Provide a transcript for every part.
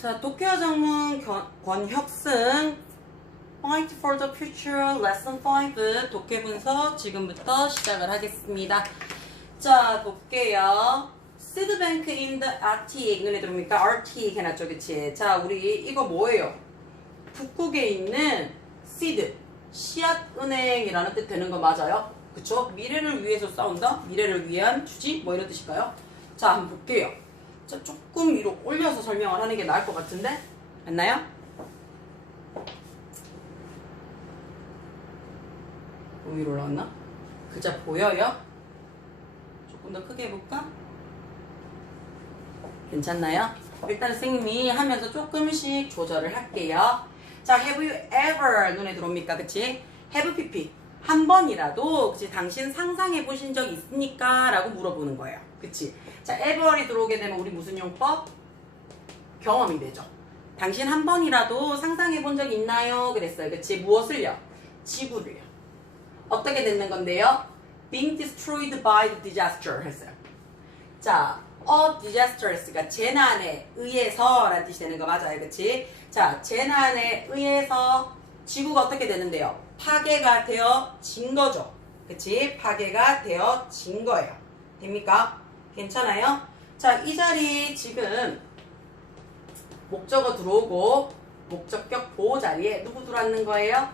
자, 독해어 장문 권혁승 Fight for the Future Lesson 5 독해 분석 지금부터 시작을 하겠습니다. 자, 볼게요. Seed Bank in the Arctic 눈에 들어옵니까? Arctic 해놨죠, 그치? 자, 우리 이거 뭐예요? 북극에 있는 Seed 씨앗은행이라는 뜻 되는 거 맞아요? 그쵸? 미래를 위해서 싸운다? 미래를 위한 주지? 뭐 이런 뜻일까요? 자, 한번 볼게요. 자, 조금 위로 올려서 설명을 하는 게 나을 것 같은데? 맞나요? 위로 올라왔나? 글자 보여요? 조금 더 크게 해볼까? 괜찮나요? 일단 선생님이 하면서 조금씩 조절을 할게요. 자, have you ever 눈에 들어옵니까? 그치? have pp 한 번이라도 그치? 당신 상상해 보신 적 있습니까? 라고 물어보는 거예요. 그치? 자, ever이 들어오게 되면 우리 무슨 용법? 경험이 되죠. 당신 한 번이라도 상상해 본 적 있나요? 그랬어요. 그치? 무엇을요? 지구를요. 어떻게 됐는 건데요? being destroyed by the disaster 했어요. 자, disastrous가 재난에 의해서 라는 뜻이 되는 거 맞아요. 그치? 자, 재난에 의해서 지구가 어떻게 되는데요? 파괴가 되어진 거죠. 그치? 파괴가 되어진 거예요. 됩니까? 괜찮아요? 자, 이 자리 지금 목적어 들어오고 목적격 보호 자리에 누구 들어왔는 거예요?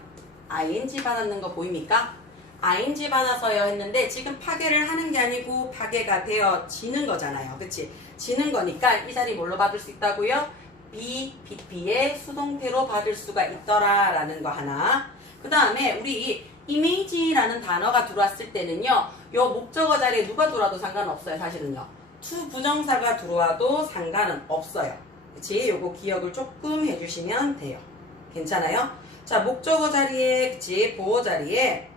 ing 받았는 거 보입니까? ing 받아서요 했는데 지금 파괴를 하는 게 아니고 파괴가 되어지는 거잖아요. 그치? 지는 거니까 이 자리 뭘로 받을 수 있다고요? be, pp의 수동태로 받을 수가 있더라 라는 거 하나. 그 다음에 우리 image라는 단어가 들어왔을 때는요, 요 목적어 자리에 누가 들어와도 상관없어요. 사실은요. to 부정사가 들어와도 상관은 없어요. 그치? 요거 기억을 조금 해주시면 돼요. 괜찮아요? 자, 목적어 자리에, 그치? 보호 자리에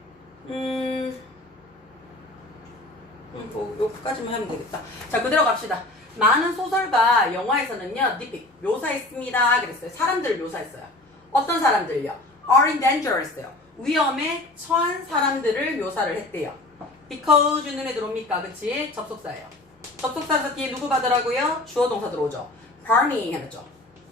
요거까지만 하면 되겠다. 자, 그대로 갑시다. 많은 소설과 영화에서는요, 닙픽 묘사했습니다. 그랬어요. 사람들을 묘사했어요. 어떤 사람들요? are in danger 했어요. 위험에 처한 사람들을 묘사를 했대요. because 눈에 들어옵니까? 그치? 접속사예요. 접속사에서 뒤에 누구 받으라고요? 주어 동사 들어오죠. farming 해놨죠.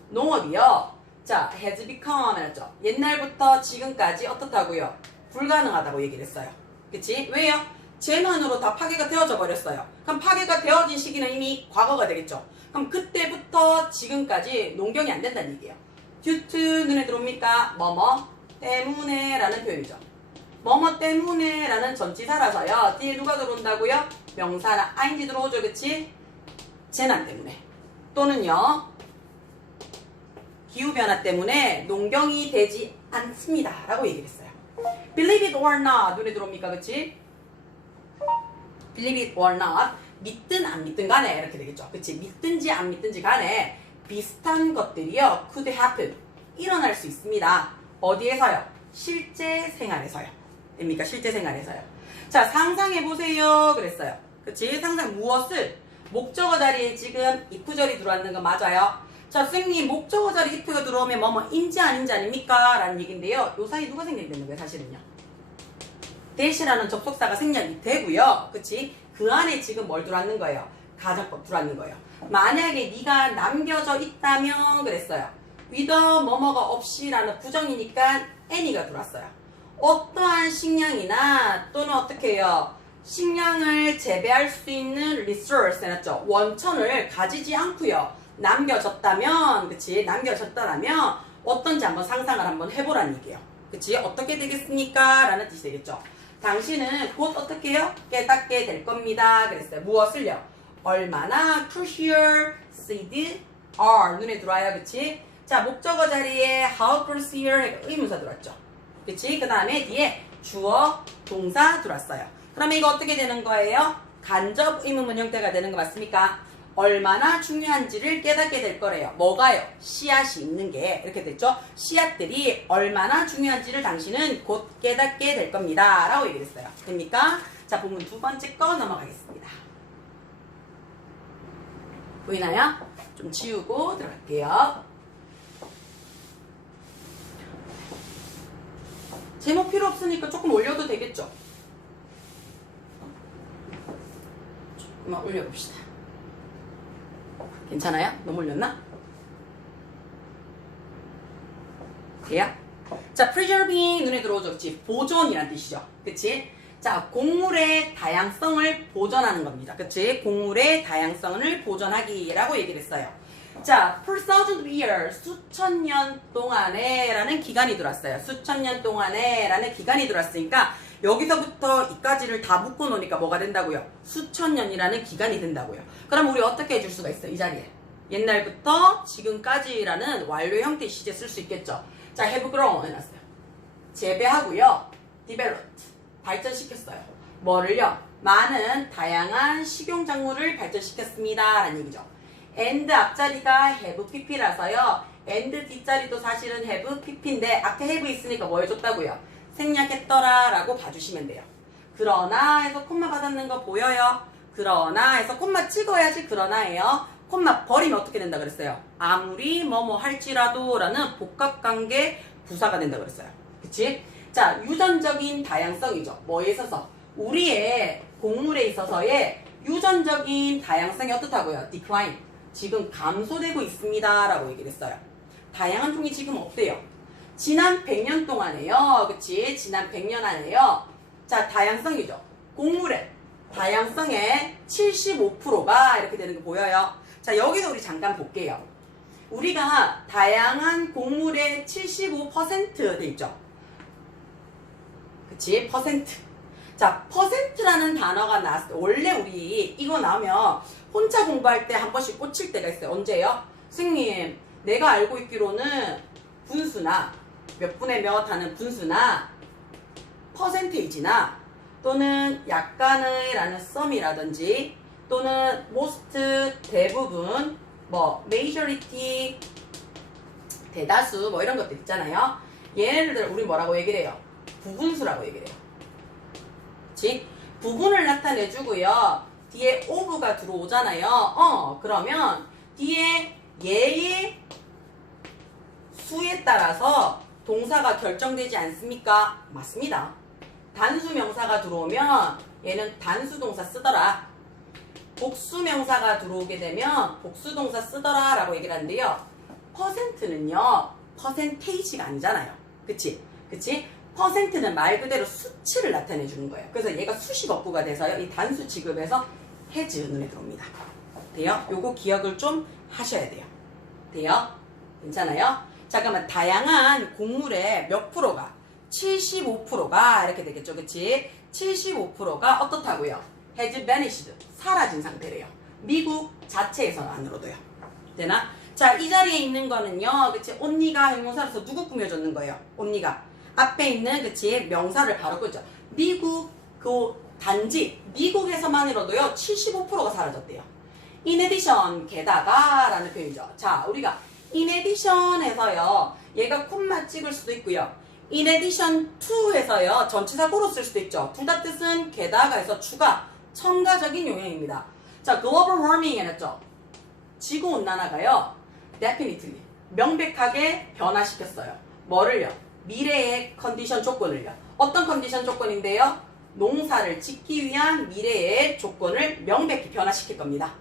농업이요. 자, has become 해놨죠. 옛날부터 지금까지 어떻다고요? 불가능하다고 얘기를 했어요. 그치? 왜요? 재난으로 다 파괴가 되어져 버렸어요. 그럼 파괴가 되어진 시기는 이미 과거가 되겠죠. 그럼 그때부터 지금까지 농경이 안 된다는 얘기예요. due to 눈에 들어옵니까? 뭐뭐 때문에 라는 표현이죠. 뭐뭐 때문에 라는 전치사라서요. 뒤에 누가 들어온다고요? 명사나 ing 들어오죠. 그치? 재난 때문에. 또는요. 기후변화 때문에 농경이 되지 않습니다. 라고 얘기를 했어요. Believe it or not 눈에 들어옵니까? 그치? Believe it or not 믿든 안 믿든 간에 이렇게 되겠죠. 그치? 믿든지 안 믿든지 간에 비슷한 것들이요 could happen 일어날 수 있습니다. 어디에서요? 실제 생활에서요. 됩니까? 실제 생활에서요. 자, 상상해보세요 그랬어요. 그치? 상상 무엇을? 목적어 자리에 지금 if절이 들어왔는 거 맞아요. 자, 선생님 목적어 자리 if가 들어오면 뭐뭐인지 아닌지 아닙니까? 라는 얘기인데요. 요 사이 누가 생략이 되는 거예요? 사실은요. 대시라는 접속사가 생략이 되고요. 그치? 그 안에 지금 뭘 들어왔는 거예요? 가정법 들어왔는 거예요. 만약에 네가 남겨져 있다면 그랬어요. with 뭐뭐가 없이라는 부정이니까 any가 들어왔어요. 어떠한 식량이나 또는 어떻게 해요? 식량을 재배할 수 있는 resource 해놨죠. 원천을 가지지 않고요. 남겨졌다면, 그치? 남겨졌다라면 어떤지 한번 상상을 한번 해보라는 얘기예요. 그치? 어떻게 되겠습니까? 라는 뜻이 되겠죠. 당신은 곧 어떻게 해요? 깨닫게 될 겁니다. 그랬어요. 무엇을요? 얼마나 crucial seed are 눈에 들어와요. 그치? 자, 목적어 자리에 how crucial 의문사 들어왔죠. 그치? 그 다음에 뒤에 주어, 동사 들어왔어요. 그러면 이거 어떻게 되는 거예요? 간접 의문문 형태가 되는 거 맞습니까? 얼마나 중요한지를 깨닫게 될 거래요. 뭐가요? 씨앗이 있는 게 이렇게 됐죠? 씨앗들이 얼마나 중요한지를 당신은 곧 깨닫게 될 겁니다. 라고 얘기를 했어요. 됩니까? 자, 본문 두 번째 거 넘어가겠습니다. 보이나요? 좀 지우고 들어갈게요. 제목 필요 없으니까 조금 올려도 되겠죠? 조금만 올려봅시다. 괜찮아요? 너무 올렸나? 돼요? 자, preserving 눈에 들어오죠. 그치? 보존이란 뜻이죠. 그치? 자, 곡물의 다양성을 보존하는 겁니다. 그치? 곡물의 다양성을 보존하기라고 얘기를 했어요. 자, for thousands of years, 수천 년 동안에 라는 기간이 들어왔어요. 수천 년 동안에 라는 기간이 들어왔으니까 여기서부터 이까지를 다 묶어 놓으니까 뭐가 된다고요? 수천 년이라는 기간이 된다고요. 그럼 우리 어떻게 해줄 수가 있어요? 이 자리에. 옛날부터 지금까지라는 완료 형태의 시제 쓸 수 있겠죠. 자, have grown 해놨어요. 재배하고요. developed. 발전시켰어요. 뭐를요? 많은 다양한 식용작물을 발전시켰습니다. 라는 얘기죠. and 앞자리가 have pp라서요. and 뒷자리도 사실은 have pp인데 앞에 have 있으니까 뭐 해줬다고요? 생략했더라 라고 봐주시면 돼요. 그러나 해서 콤마 받았는 거 보여요? 그러나 해서 콤마 찍어야지 그러나 해요. 콤마 버리면 어떻게 된다 그랬어요? 아무리 뭐뭐 할지라도 라는 복합관계 부사가 된다 그랬어요. 그치? 자, 유전적인 다양성이죠. 뭐에 있어서? 우리의 곡물에 있어서의 유전적인 다양성이 어떻다고요? decline. 지금 감소되고 있습니다. 라고 얘기를 했어요. 다양한 종이 지금 없대요. 지난 100년 동안에요. 그치? 지난 100년 안에요. 자, 다양성이죠. 곡물의 다양성의 75%가 이렇게 되는 거 보여요. 자, 여기서 우리 잠깐 볼게요. 우리가 다양한 곡물의 75% 돼 있죠. 그치? 퍼센트. 자, 퍼센트라는 단어가 나왔을 때 원래 우리 이거 나오면 혼자 공부할 때 한 번씩 꽂힐 때가 있어요. 언제요? 선생님, 내가 알고 있기로는 분수나 몇 분의 몇 하는 분수나 퍼센테이지나 또는 약간의 라는 썸이라든지 또는 most 대부분 뭐 majority 대다수 뭐 이런 것들 있잖아요. 얘네들 우리 뭐라고 얘기를 해요? 부분수라고 얘기를 해요. 그치? 부분을 나타내주고요. 뒤에 of가 들어오잖아요. 그러면 뒤에 얘의 수에 따라서 동사가 결정되지 않습니까? 맞습니다. 단수 명사가 들어오면 얘는 단수 동사 쓰더라. 복수 명사가 들어오게 되면 복수 동사 쓰더라 라고 얘기를 하는데요. 퍼센트는요, 퍼센테이지가 아니잖아요. 그치? 그치? 퍼센트는 말 그대로 수치를 나타내 주는 거예요. 그래서 얘가 수식 어구가 돼서요. 이 단수 지급에서 has 눈에 들어옵니다. 돼요? 요거 기억을 좀 하셔야 돼요. 돼요? 괜찮아요? 잠깐만, 다양한 곡물의 몇 프로가? 75%가 이렇게 되겠죠. 그치? 75%가 어떻다고요? has vanished. 사라진 상태래요. 미국 자체에서만으로도요. 되나? 자, 이 자리에 있는 거는요. 그치? 언니가 형용사로서 누구 꾸며줬는 거예요? 언니가. 앞에 있는 그치? 명사를 바로 끄죠. 미국 그 단지 미국에서만으로도요. 75%가 사라졌대요. in addition 게다가 라는 표현이죠. 자, 우리가 in addition 해서요. 얘가 콤마 찍을 수도 있고요. in addition to 해서요. 전치사고로 쓸 수도 있죠. 둘 다 뜻은 게다가 해서 추가, 첨가적인 용형입니다. 자, global warming 해놨죠. 지구온난화가요. definitely, 명백하게 변화시켰어요. 뭐를요? 미래의 컨디션 조건을요. 어떤 컨디션 조건인데요? 농사를 짓기 위한 미래의 조건을 명백히 변화시킬 겁니다.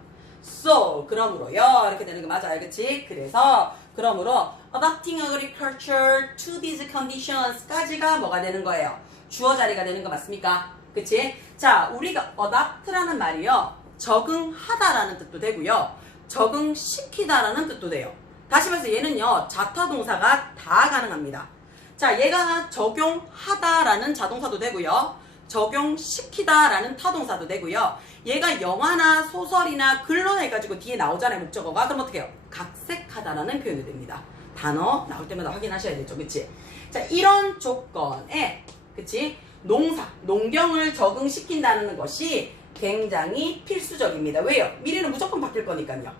So, 그러므로요. 이렇게 되는 거 맞아요. 그치? 그래서, 그러므로, adapting agriculture to these conditions 까지가 뭐가 되는 거예요? 주어 자리가 되는 거 맞습니까? 그치? 자, 우리가 adapt라는 말이요. 적응하다라는 뜻도 되고요. 적응시키다라는 뜻도 돼요. 다시 말해서 얘는요. 자타 동사가 다 가능합니다. 자, 얘가 적용하다라는 자동사도 되고요. 적용시키다라는 타동사도 되고요. 얘가 영화나 소설이나 글로 해가지고 뒤에 나오잖아요. 목적어가. 그럼 어떻게 해요? 각색하다라는 표현이 됩니다. 단어 나올 때마다 확인하셔야 되죠. 그치? 자, 이런 조건에 그치? 농사, 농경을 적응시킨다는 것이 굉장히 필수적입니다. 왜요? 미래는 무조건 바뀔 거니까요.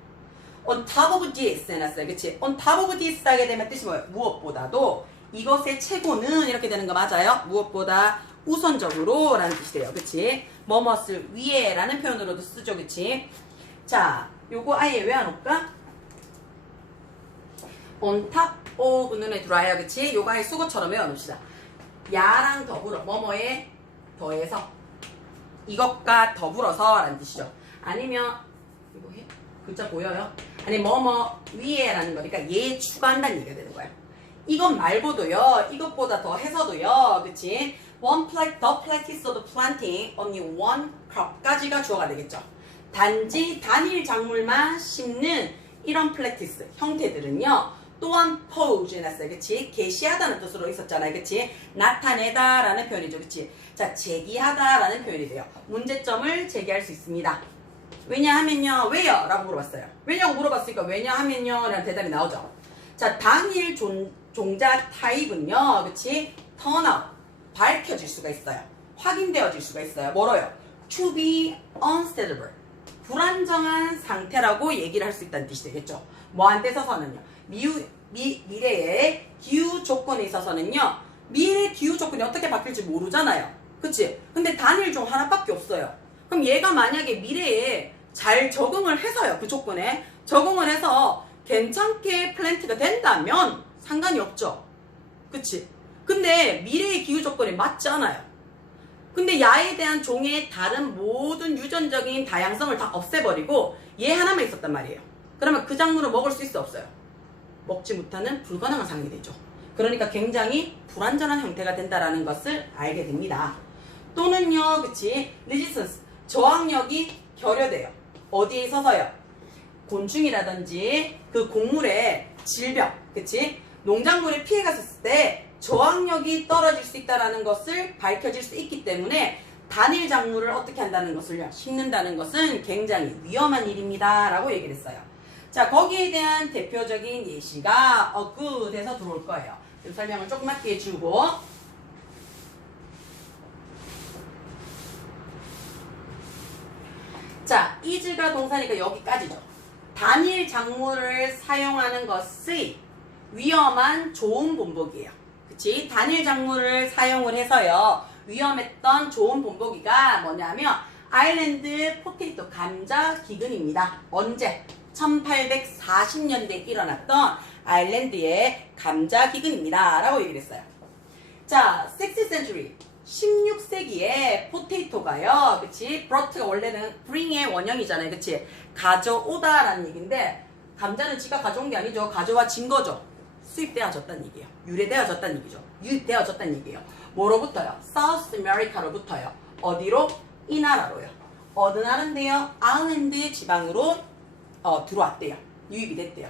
On top of this 해놨어요. 그치? On top of this 하게 되면 뜻이 뭐예요? 무엇보다도 이것의 최고는 이렇게 되는 거 맞아요? 무엇보다 우선적으로 라는 뜻이 돼요. 그치? 뭐뭇을 위에 라는 표현으로도 쓰죠. 그치? 자, 요거 아예 왜 안 올까? on top of 눈에 들어와요. 그치? 요거 아예 수거처럼 외워놓읍시다. 야랑 더불어, 뭐뭐에 더해서 이것과 더불어서 라는 뜻이죠. 아니면 이거 해? 글자 보여요? 아니 뭐뭐 위에 라는 거니까 얘 추가한다는 얘기가 되는 거예요. 이것 말고도요, 이것보다 더 해서도요, 그치? the practice of planting only one crop까지가 주어가 되겠죠. 단지 단일 작물만 심는 이런 practice 형태들은요, 또한 pose 해놨어요. 그치? 게시하다는 뜻으로 있었잖아요. 그치? 나타내다 라는 표현이죠. 그치? 자, 제기하다 라는 표현이 돼요. 문제점을 제기할 수 있습니다. 왜냐하면요, 왜요? 라고 물어봤어요. 왜냐고 물어봤으니까 왜냐하면요 라는 대답이 나오죠. 자, 단일 종자 타입은요, 그치? turn out, 밝혀질 수가 있어요. 확인되어질 수가 있어요. 뭐로요? to be unstable, 불안정한 상태라고 얘기를 할 수 있다는 뜻이 되겠죠. 뭐한테 있어서는요? 미래의 기후 조건에 있어서는요, 미래 기후 조건이 어떻게 바뀔지 모르잖아요. 그치? 근데 단일종 하나밖에 없어요. 그럼 얘가 만약에 미래에 잘 적응을 해서요, 그 조건에 적응을 해서 괜찮게 플랜트가 된다면 상관이 없죠. 그치? 근데 미래의 기후 조건에 맞지 않아요. 근데 야에 대한 종의 다른 모든 유전적인 다양성을 다 없애버리고 얘 하나만 있었단 말이에요. 그러면 그 작물을 먹을 수 있어, 없어요? 먹지 못하는 불가능한 상황이 되죠. 그러니까 굉장히 불완전한 형태가 된다라는 것을 알게 됩니다. 또는요, 그치? resistance, 저항력이 결여돼요. 어디에 있어서요? 곤충이라든지 그 곡물의 질병, 그치? 농작물에 피해가 있을 때 저항력이 떨어질 수 있다는 것을 밝혀질 수 있기 때문에 단일 작물을 어떻게 한다는 것을요, 심는다는 것은 굉장히 위험한 일입니다 라고 얘기를 했어요. 자, 거기에 대한 대표적인 예시가 good에서 들어올 거예요. 설명을 조그맣게 해주고, 자, is가 동사니까 여기까지죠. 단일 작물을 사용하는 것의 위험한 좋은 본보기예요. 그치? 단일 작물을 사용을 해서요, 위험했던 좋은 본보기가 뭐냐면 아일랜드 포테이토 감자 기근입니다. 언제? 1840년대에 일어났던 아일랜드의 감자 기근입니다 라고 얘기를 했어요. 자, 16th century, 16세기에 포테이토가요, 그치? brough가 원래는 bring의 원형이잖아요. 그치? 가져오다 라는 얘기인데, 감자는 지가 가져온 게 아니죠. 가져와진 거죠. 수입되어졌다는 얘기예요. 유래되어졌다는 얘기죠. 유입되어졌다는 얘기예요. 뭐로부터요? South America로부터요. 어디로? 이 나라로요. 어느 나라인데요? 아일랜드 지방으로 들어왔대요. 유입이 됐대요.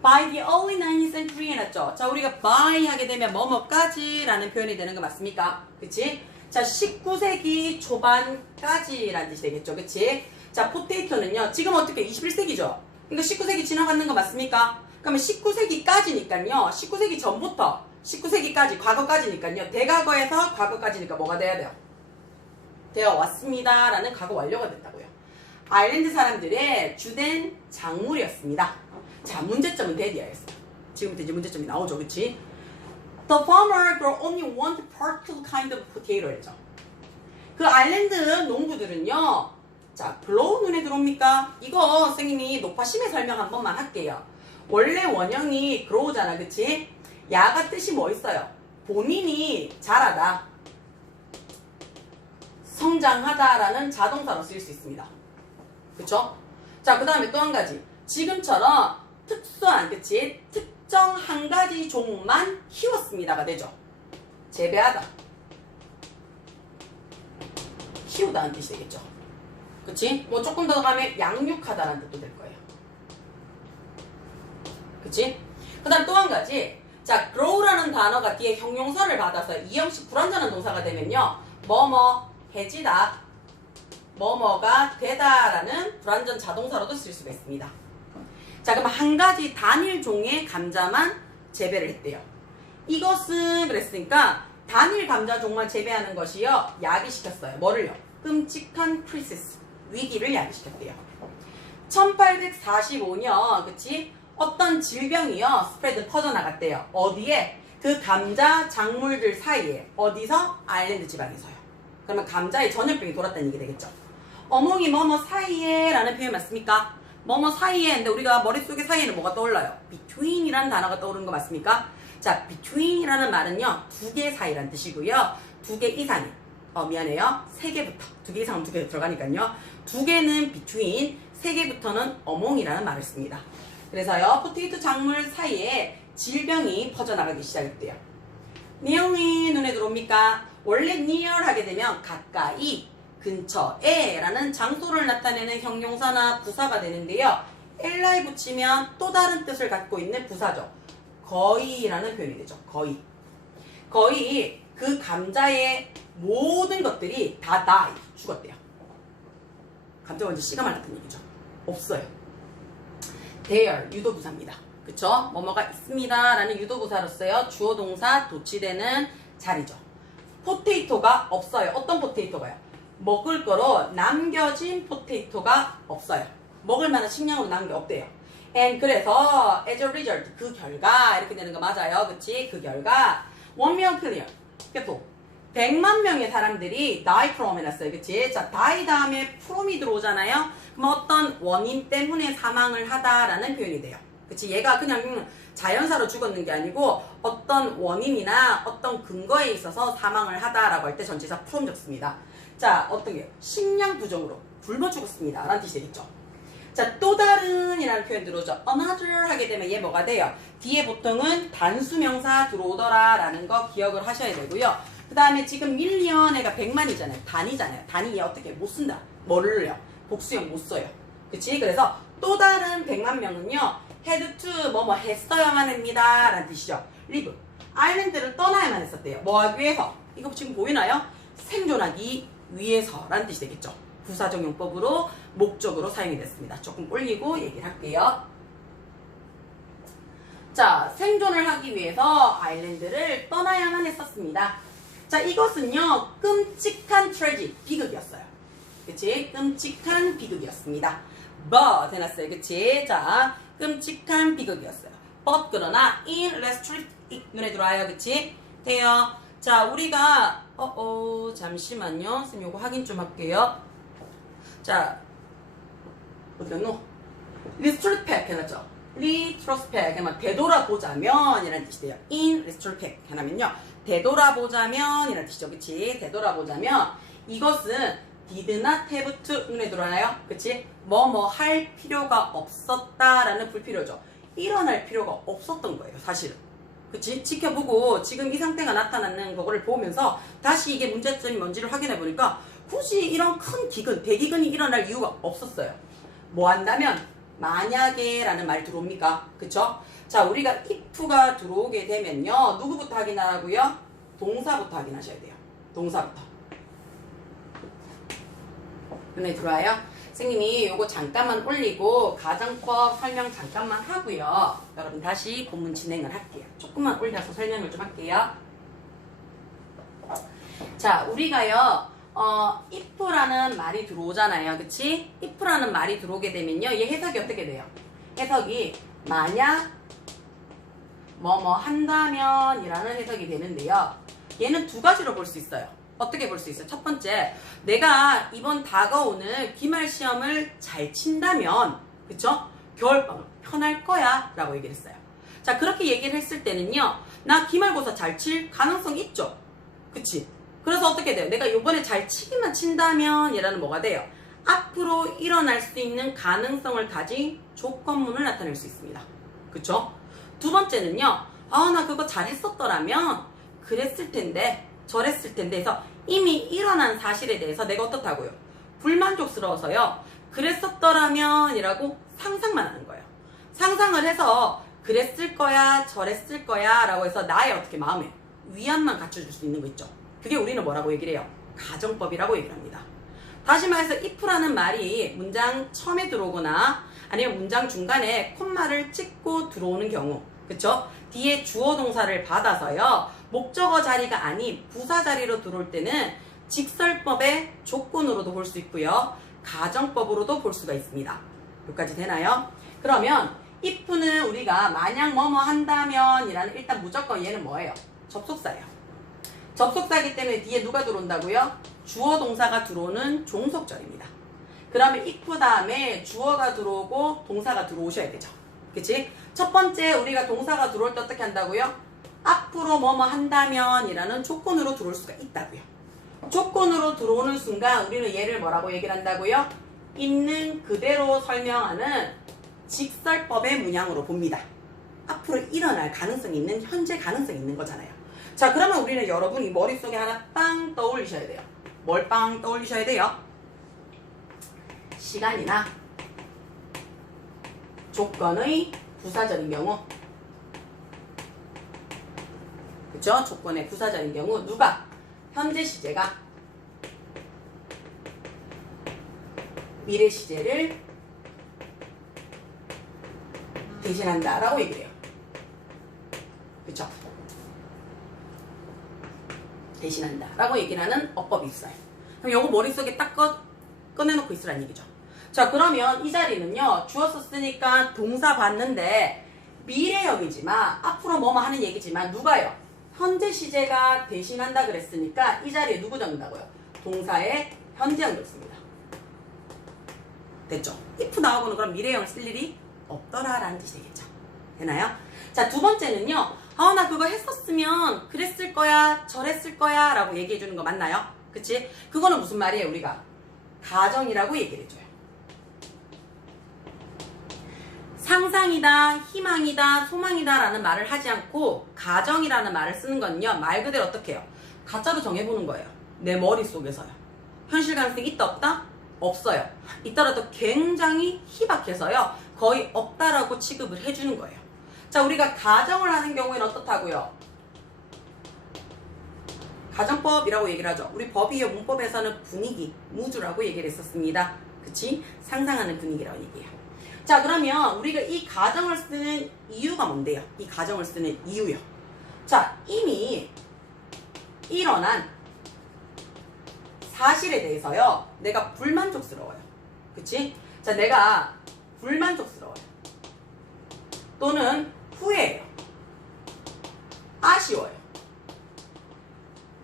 By the early 19th century 해놨죠. 자, 우리가 by 하게 되면 뭐뭐까지 라는 표현이 되는 거 맞습니까? 그치? 자, 19세기 초반까지라는 뜻이 되겠죠. 그치? 자, 포테이토는요, 지금 어떻게 21세기죠? 그러니까 19세기 지나가는 거 맞습니까? 그러면 19세기까지니까요, 19세기 전부터 19세기까지, 과거까지니까요, 대과거에서 과거까지니까 뭐가 돼야 돼요? 되어 왔습니다 라는 과거 완료가 됐다고요. 아일랜드 사람들의 주된 작물이었습니다. 자, 문제점은 데디아였어요. 지금부터 이제 문제점이 나오죠. 그치? The farmer grow only one particular kind of potato죠. 그 아일랜드 농부들은요, 자, grow 눈에 들어옵니까? 이거 선생님이 높아심의 설명 한 번만 할게요. 원래 원형이 grow잖아. 그치? 야가 뜻이 뭐 있어요? 본인이 자라다, 성장하다라는 자동사로 쓰일 수 있습니다. 그쵸? 자, 그 다음에 또 한 가지. 지금처럼 특수한, 그치? 특정 한 가지 종만 키웠습니다가 되죠. 재배하다, 키우다는 뜻이 되겠죠. 그치? 뭐 조금 더 가면 양육하다라는 뜻도 될 거예요. 그치? 그 다음 또 한 가지. 자, grow라는 단어가 뒤에 형용사를 받아서 이형식 불완전한 동사가 되면요, 뭐뭐 해지다, 뭐뭐가 되다라는 불완전 자동사로도 쓸 수가 있습니다. 자, 그럼 한 가지 단일 종의 감자만 재배를 했대요. 이것은 그랬으니까 단일 감자 종만 재배하는 것이요, 야기시켰어요. 뭐를요? 끔찍한 크리시스, 위기를 야기시켰대요. 1845년, 그치? 어떤 질병이요, 스프레드 퍼져나갔대요. 어디에? 그 감자 작물들 사이에. 어디서? 아일랜드 지방에서요. 그러면 감자에 전염병이 돌았다는 얘기 되겠죠. 어몽이 뭐뭐 사이에 라는 표현 맞습니까? 뭐뭐 사이에, 근데 우리가 머릿속에 사이에는 뭐가 떠올라요? between이라는 단어가 떠오르는 거 맞습니까? 자, between이라는 말은요, 두 개 사이라는 뜻이고요, 두 개 이상이, 미안해요, 세 개부터, 두 개 이상은 두 개 들어가니까요, 두 개는 between, 세 개부터는 among이라는 말을 씁니다. 그래서요, 포테이토 작물 사이에 질병이 퍼져나가기 시작했대요. nearly 눈에 들어옵니까? 원래 near 하게 되면 가까이, 근처에 라는 장소를 나타내는 형용사나 부사가 되는데요. li 붙이면 또 다른 뜻을 갖고 있는 부사죠. 거의라는 표현이 되죠. 거의. 거의 그 감자의 모든 것들이 다 die, 죽었대요. 감자가 완전 씨가 말랐다는 얘기죠. 없어요. there, 유도부사입니다. 그쵸? 뭐뭐가 있습니다 라는 유도부사로서요. 주어 동사 도치되는 자리죠. 포테이토가 없어요. 어떤 포테이토가요? 먹을 거로 남겨진 포테이토가 없어요. 먹을 만한 식량으로 남은 게 없대요. And 그래서 as a result, 그 결과 이렇게 되는 거 맞아요. 그치? 그 결과 1,000,000 billion, 그래서 100만 명의 사람들이 die from 해놨어요. 그치? 자, die 다음에 from이 들어오잖아요. 그럼 어떤 원인 때문에 사망을 하다라는 표현이 돼요. 그치? 얘가 그냥 자연사로 죽었는 게 아니고 어떤 원인이나 어떤 근거에 있어서 사망을 하다라고 할 때 전치사 from 적습니다. 자, 어떤 게 식량 부족으로 굶어 죽었습니다 라는 뜻이 되겠죠. 자, 또 다른 이라는 표현 들어오죠. another 하게 되면 얘 뭐가 돼요? 뒤에 보통은 단수명사 들어오더라 라는 거 기억을 하셔야 되고요. 그 다음에 지금 밀리언애가 100만이잖아요. 단위잖아요. 단위 얘 어떻게 못 쓴다. 뭐를요? 복수형 못 써요. 그치? 그래서 또 다른 100만 명은요. had to 뭐뭐 했어야만 합니다 라는 뜻이죠. live. 아일랜드를 떠나야만 했었대요. 뭐 하기 위해서? 이거 지금 보이나요? 생존하기 위해서 라는 뜻이 되겠죠. 부사적용법으로 목적으로 사용이 됐습니다. 조금 올리고 얘기를 할게요. 자, 생존을 하기 위해서 아일랜드를 떠나야만 했었습니다. 자, 이것은요 끔찍한 트래지, 비극이었어요. 그치? 끔찍한 비극이었습니다. but 해놨어요. 그치? 자, 끔찍한 비극이었어요. but 그러나 in restrict 눈에 들어와요. 그치? 돼요. 자, 우리가 잠시만요. 선생님 요거 확인 좀 할게요. 자, 어디 갔노? retrospect 해놨죠. retrospect 하면 되돌아보자면 이라는 뜻이 돼요. in retrospect 해놓으면요 되돌아보자면 이라는 뜻이죠. 그치? 되돌아보자면 이것은 did not have to 눈에 들어와요. 그치? 뭐뭐 할 필요가 없었다라는 불필요죠. 일어날 필요가 없었던 거예요. 사실은. 그치? 지켜보고 지금 이 상태가 나타나는 거를 보면서 다시 이게 문제점이 뭔지를 확인해 보니까 굳이 이런 큰 기근, 대기근이 일어날 이유가 없었어요. 뭐 한다면 만약에 라는 말 들어옵니까? 그쵸? 자, 우리가 if가 들어오게 되면요 누구부터 확인하라고요? 동사부터 확인하셔야 돼요. 동사부터. 눈에 들어와요? 선생님이 요거 잠깐만 올리고 가정법 설명 잠깐만 하고요. 여러분 다시 본문 진행을 할게요. 조금만 올려서 설명을 좀 할게요. 자, 우리가요 if라는 말이 들어오잖아요. 그치? if라는 말이 들어오게 되면요 얘 해석이 어떻게 돼요? 해석이 만약 뭐뭐 한다면 이라는 해석이 되는데요. 얘는 두 가지로 볼 수 있어요. 어떻게 볼 수 있어요? 첫 번째, 내가 이번 다가오는 기말 시험을 잘 친다면, 그쵸? 겨울방학 편할 거야 라고 얘기를 했어요. 자, 그렇게 얘기를 했을 때는요 나 기말고사 잘 칠 가능성 있죠? 그치? 그래서 어떻게 돼요? 내가 이번에 잘 치기만 친다면 이라는 뭐가 돼요? 앞으로 일어날 수 있는 가능성을 가진 조건문을 나타낼 수 있습니다. 그쵸? 두 번째는요 나 그거 잘 했었더라면 그랬을 텐데 저랬을 텐데 해서 이미 일어난 사실에 대해서 내가 어떻다고요? 불만족스러워서요 그랬었더라면 이라고 상상만 하는 거예요. 상상을 해서 그랬을 거야 저랬을 거야 라고 해서 나의 어떻게 마음에 위안만 갖춰줄 수 있는 거 있죠. 그게 우리는 뭐라고 얘기를 해요? 가정법이라고 얘기를 합니다. 다시 말해서 if라는 말이 문장 처음에 들어오거나 아니면 문장 중간에 콤마를 찍고 들어오는 경우, 그쵸? 뒤에 주어 동사를 받아서요 목적어 자리가 아닌 부사 자리로 들어올 때는 직설법의 조건으로도 볼 수 있고요 가정법으로도 볼 수가 있습니다. 여기까지 되나요? 그러면 if는 우리가 만약 뭐뭐 한다면 이라는 일단 무조건 얘는 뭐예요? 접속사예요. 접속사이기 때문에 뒤에 누가 들어온다고요? 주어 동사가 들어오는 종속절입니다. 그러면 if 다음에 주어가 들어오고 동사가 들어오셔야 되죠. 그치? 첫 번째 우리가 동사가 들어올 때 어떻게 한다고요? 앞으로 뭐뭐 한다면 이라는 조건으로 들어올 수가 있다고요. 조건으로 들어오는 순간 우리는 얘를 뭐라고 얘기를 한다고요? 있는 그대로 설명하는 직설법의 문양으로 봅니다. 앞으로 일어날 가능성이 있는 현재 가능성이 있는 거잖아요. 자, 그러면 우리는 여러분이 머릿속에 하나 빵 떠올리셔야 돼요. 뭘 빵 떠올리셔야 돼요? 시간이나 조건의 부사절인 경우, 그쵸? 조건의 부사절인 경우 누가? 현재 시제가 미래 시제를 대신한다 라고 얘기를 해요. 그쵸? 대신한다 라고 얘기를 하는 어법이 있어요. 그럼 요거 머릿속에 딱 꺼내놓고 있으란 얘기죠. 자, 그러면 이 자리는요, 주어 썼으니까 동사 봤는데 미래형이지만 앞으로 뭐뭐 하는 얘기지만 누가요? 현재 시제가 대신한다 그랬으니까 이 자리에 누구 적는다고요? 동사의 현재형 적습니다. 됐죠? if 나오고는 그럼 미래형을 쓸 일이 없더라 라는 뜻이 되겠죠. 되나요? 자, 두 번째는요, 나 그거 했었으면 그랬을 거야, 저랬을 거야 라고 얘기해 주는 거 맞나요? 그치? 그거는 무슨 말이에요? 우리가 가정이라고 얘기를 해줘요. 상상이다, 희망이다, 소망이다 라는 말을 하지 않고 가정이라는 말을 쓰는 건요, 말 그대로 어떻게 해요? 가짜로 정해보는 거예요. 내 머릿속에서요. 현실 가능성이 있다 없다? 없어요. 있더라도 굉장히 희박해서요, 거의 없다라고 취급을 해주는 거예요. 자, 우리가 가정을 하는 경우에는 어떻다고요? 가정법이라고 얘기를 하죠. 우리 법이요, 문법에서는 분위기, 무드라고 얘기를 했었습니다. 그치? 상상하는 분위기라고 얘기해요. 자, 그러면 우리가 이 가정을 쓰는 이유가 뭔데요? 이 가정을 쓰는 이유요. 자, 이미 일어난 사실에 대해서요, 내가 불만족스러워요. 그치? 자, 내가 불만족스러워요. 또는 후회해요. 아쉬워요.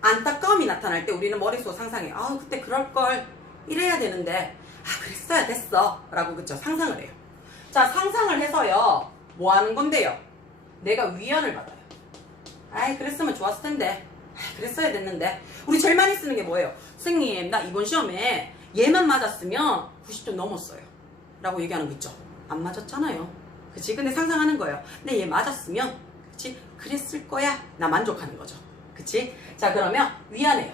안타까움이 나타날 때 우리는 머릿속 상상해요. 그때 그럴걸, 이래야 되는데, 그랬어야 됐어 라고, 그쵸? 상상을 해요. 자, 상상을 해서요, 뭐 하는 건데요? 내가 위안을 받아요. 그랬으면 좋았을 텐데, 그랬어야 됐는데. 우리 제일 많이 쓰는 게 뭐예요? 선생님, 나 이번 시험에 얘만 맞았으면 90점 넘었어요 라고 얘기하는 거 있죠. 안 맞았잖아요. 그치? 근데 상상하는 거예요. 근데 얘 맞았으면, 그치? 그랬을 거야. 나 만족하는 거죠. 그치? 자, 그러면 위안해요.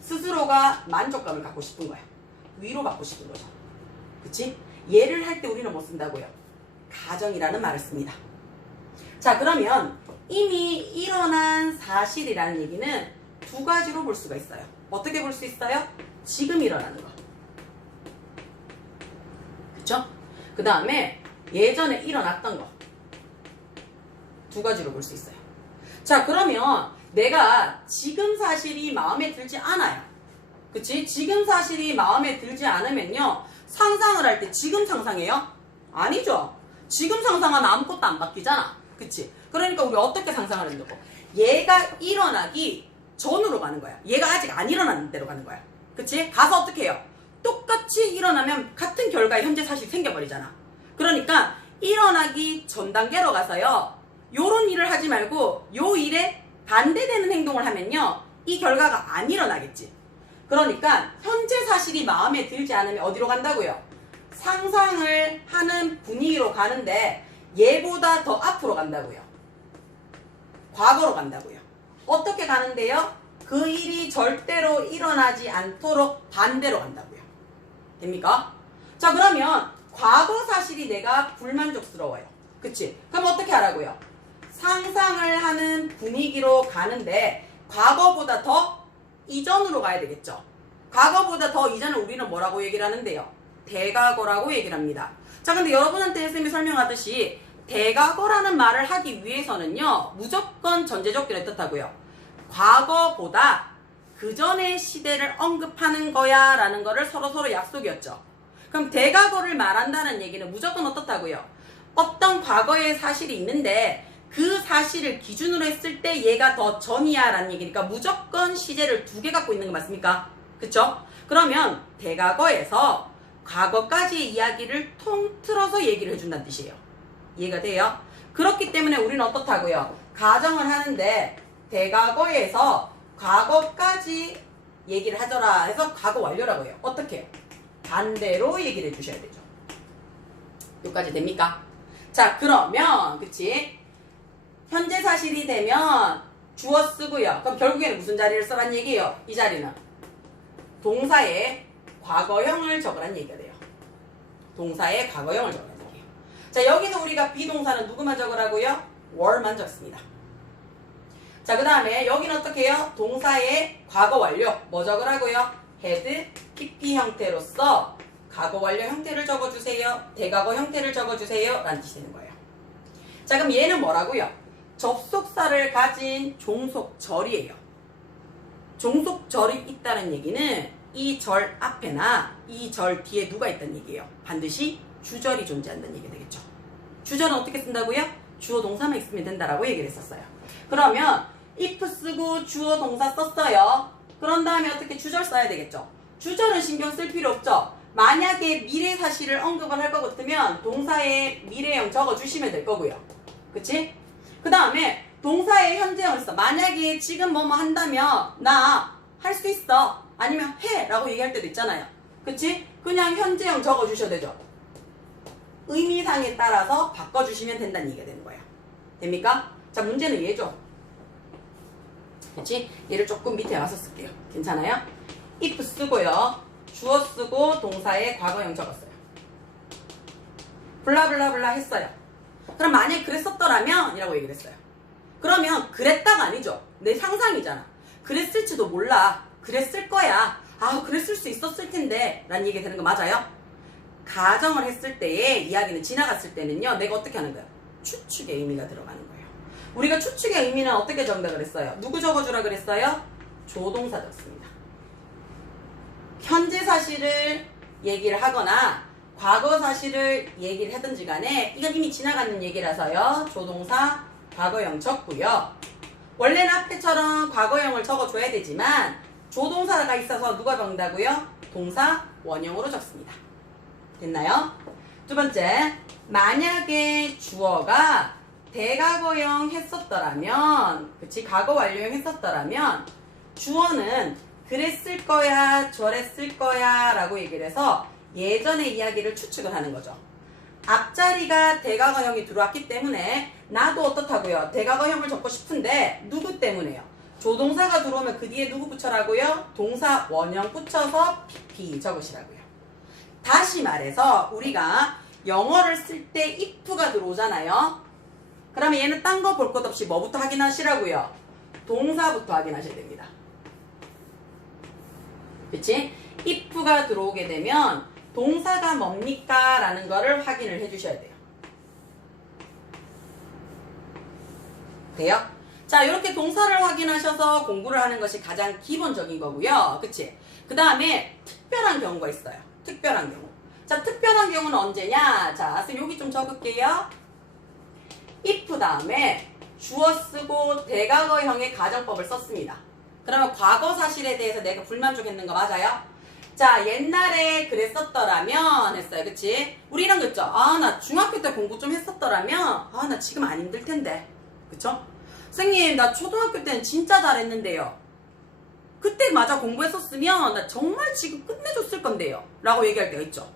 스스로가 만족감을 갖고 싶은 거야. 위로받고 싶은 거죠. 그치? 예를 할 때 우리는 뭐 쓴다고요? 가정이라는 말을 씁니다. 자, 그러면 이미 일어난 사실이라는 얘기는 두 가지로 볼 수가 있어요. 어떻게 볼 수 있어요? 지금 일어나는 거. 그쵸? 그 다음에 예전에 일어났던 거. 두 가지로 볼 수 있어요. 자, 그러면 내가 지금 사실이 마음에 들지 않아요. 그치? 지금 사실이 마음에 들지 않으면요, 상상을 할 때 지금 상상해요? 아니죠. 지금 상상하면 아무것도 안 바뀌잖아. 그치? 그러니까 우리 어떻게 상상을 한다고? 얘가 일어나기 전으로 가는 거야. 얘가 아직 안 일어난 대로 가는 거야. 그치? 가서 어떻게 해요? 똑같이 일어나면 같은 결과에 현재 사실이 생겨버리잖아. 그러니까 일어나기 전 단계로 가서요, 요런 일을 하지 말고 요 일에 반대되는 행동을 하면요, 이 결과가 안 일어나겠지. 그러니까 현재 사실이 마음에 들지 않으면 어디로 간다고요? 상상을 하는 분위기로 가는데 얘보다 더 앞으로 간다고요. 과거로 간다고요. 어떻게 가는데요? 그 일이 절대로 일어나지 않도록 반대로 간다고요. 됩니까? 자, 그러면 과거 사실이 내가 불만족스러워요. 그치? 그럼 어떻게 하라고요? 상상을 하는 분위기로 가는데 과거보다 더 이전으로 가야 되겠죠. 과거보다 더 이전을 우리는 뭐라고 얘기를 하는데요? 대과거라고 얘기를 합니다. 자, 근데 여러분한테 쌤이 설명하듯이 대과거라는 말을 하기 위해서는요, 무조건 전제조건이 어떻다고요? 과거보다 그 전의 시대를 언급하는 거야 라는 거를 서로 약속이었죠. 그럼 대과거를 말한다는 얘기는 무조건 어떻다고요? 어떤 과거의 사실이 있는데 그 사실을 기준으로 했을 때 얘가 더 전이야 라는 얘기니까 무조건 시제를 두 개 갖고 있는 거 맞습니까? 그쵸? 그러면 대과거에서 과거까지의 이야기를 통틀어서 얘기를 해준다는 뜻이에요. 이해가 돼요? 그렇기 때문에 우리는 어떻다고요? 가정을 하는데 대과거에서 과거까지 얘기를 하더라 해서 과거 완료라고 해요. 어떻게 해요? 반대로 얘기를 해주셔야 되죠. 여기까지 됩니까? 자, 그러면 그치? 사실이 되면 주어 쓰고요. 그럼 결국에는 무슨 자리를 써란 얘기예요? 이 자리는 동사의 과거형을 적으란 얘기가 돼요. 동사의 과거형을 적으란 얘기예요. 자, 여기는 우리가 비동사는 누구만 적으라고요? were만 적습니다. 자, 그 다음에 여기는 어떻게 해요? 동사의 과거 완료 뭐 적으라고요? had, pp 형태로서 과거 완료 형태를 적어주세요. 대과거 형태를 적어주세요. 라는 뜻이 되는 거예요. 자, 그럼 얘는 뭐라고요? 접속사를 가진 종속절이에요. 종속절이 있다는 얘기는 이 절 앞에나 이 절 뒤에 누가 있다는 얘기예요. 반드시 주절이 존재한다는 얘기가 되겠죠. 주절은 어떻게 쓴다고요? 주어 동사만 있으면 된다라고 얘기를 했었어요. 그러면 if 쓰고 주어 동사 썼어요. 그런 다음에 어떻게 주절 써야 되겠죠. 주절은 신경 쓸 필요 없죠. 만약에 미래 사실을 언급을 할 것 같으면 동사의 미래형 적어주시면 될 거고요. 그치? 그 다음에 동사의 현재형을 써. 만약에 지금 뭐뭐 한다면 나 할 수 있어. 아니면 해 라고 얘기할 때도 있잖아요. 그치? 그냥 현재형 적어주셔도 되죠. 의미상에 따라서 바꿔주시면 된다는 얘기가 되는 거예요. 됩니까? 자, 문제는 얘죠. 그치? 얘를 조금 밑에 와서 쓸게요. 괜찮아요? if 쓰고요. 주어 쓰고 동사의 과거형 적었어요. 블라블라블라 했어요. 그럼 만약에 그랬었더라면 이라고 얘기를 했어요. 그러면 그랬다가 아니죠. 내 상상이잖아. 그랬을지도 몰라. 그랬을 거야. 아, 그랬을 수 있었을 텐데 라는 얘기가 되는 거 맞아요? 가정을 했을 때의 이야기는 지나갔을 때는요. 내가 어떻게 하는 거예요? 추측의 의미가 들어가는 거예요. 우리가 추측의 의미는 어떻게 적는다 그랬어요? 누구 적어주라 그랬어요? 조동사 적습니다. 현재 사실을 얘기를 하거나 과거 사실을 얘기를 하든지 간에 이건 이미 지나가는 얘기라서요. 조동사 과거형 적고요. 원래는 앞에처럼 과거형을 적어줘야 되지만 조동사가 있어서 누가 적는다고요? 동사 원형으로 적습니다. 됐나요? 두 번째, 만약에 주어가 대과거형 했었더라면, 그치? 과거 완료형 했었더라면 주어는 그랬을 거야, 저랬을 거야 라고 얘기를 해서 예전의 이야기를 추측을 하는 거죠. 앞자리가 대과거형이 들어왔기 때문에 나도 어떻다고요? 대과거형을 적고 싶은데 누구 때문에요? 조동사가 들어오면 그 뒤에 누구 붙여라고요? 동사 원형 붙여서 pp 적으시라고요. 다시 말해서 우리가 영어를 쓸 때 if가 들어오잖아요. 그러면 얘는 딴 거 볼 것 없이 뭐부터 확인하시라고요? 동사부터 확인하셔야 됩니다. 그치? if가 들어오게 되면 동사가 뭡니까? 라는 거를 확인을 해주셔야 돼요. 돼요? 자, 이렇게 동사를 확인하셔서 공부를 하는 것이 가장 기본적인 거고요. 그치? 그 다음에 특별한 경우가 있어요. 특별한 경우. 자, 특별한 경우는 언제냐? 자, 선생님 여기 좀 적을게요. if 다음에 주어 쓰고 대과거형의 가정법을 썼습니다. 그러면 과거 사실에 대해서 내가 불만족했는 거 맞아요? 자, 옛날에 그랬었더라면 했어요. 그치? 우리 이런 거 있죠? 아, 나 중학교 때 공부 좀 했었더라면 아, 나 지금 안 힘들 텐데. 그쵸? 선생님, 나 초등학교 때는 진짜 잘했는데요. 그때 맞아 공부했었으면 나 정말 지금 끝내줬을 건데요. 라고 얘기할 때가 있죠.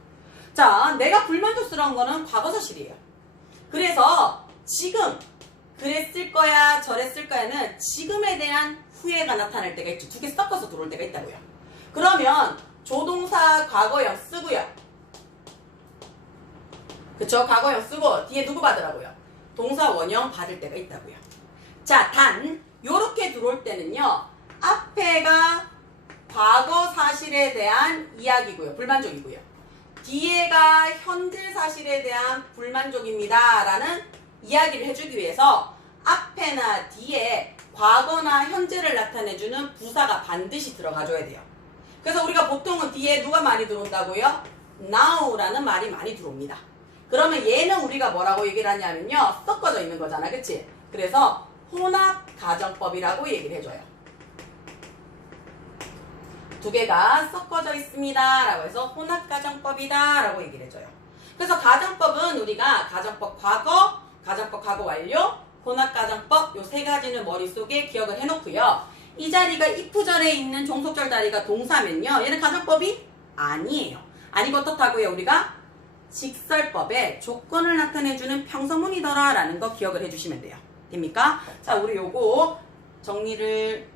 자, 내가 불만족스러운 거는 과거 사실이에요. 그래서 지금 그랬을 거야, 저랬을 거야는 지금에 대한 후회가 나타날 때가 있죠. 두 개 섞어서 들어올 때가 있다고요. 그러면 조동사 과거형 쓰고요. 그쵸? 과거형 쓰고 뒤에 누구 받으라고요? 동사 원형 받을 때가 있다고요. 자, 단 요렇게 들어올 때는요. 앞에가 과거 사실에 대한 이야기고요. 불만족이고요. 뒤에가 현재 사실에 대한 불만족입니다. 라는 이야기를 해주기 위해서 앞에나 뒤에 과거나 현재를 나타내주는 부사가 반드시 들어가줘야 돼요. 그래서 우리가 보통은 뒤에 누가 많이 들어온다고요? now라는 말이 많이 들어옵니다. 그러면 얘는 우리가 뭐라고 얘기를 하냐면요. 섞어져 있는 거잖아. 그치? 그래서 혼합가정법이라고 얘기를 해줘요. 두 개가 섞어져 있습니다. 라고 해서 혼합가정법이다. 라고 얘기를 해줘요. 그래서 가정법은 우리가 가정법 과거, 가정법 과거 완료, 혼합가정법 요 세 가지는 머릿속에 기억을 해놓고요. 이 자리가 if 절에 있는 종속절 자리가 동사면요. 얘는 가정법이 아니에요. 아니고 어떻다고요? 우리가 직설법에 조건을 나타내주는 평서문이더라 라는 거 기억을 해주시면 돼요. 됩니까? 자, 우리 요거 정리를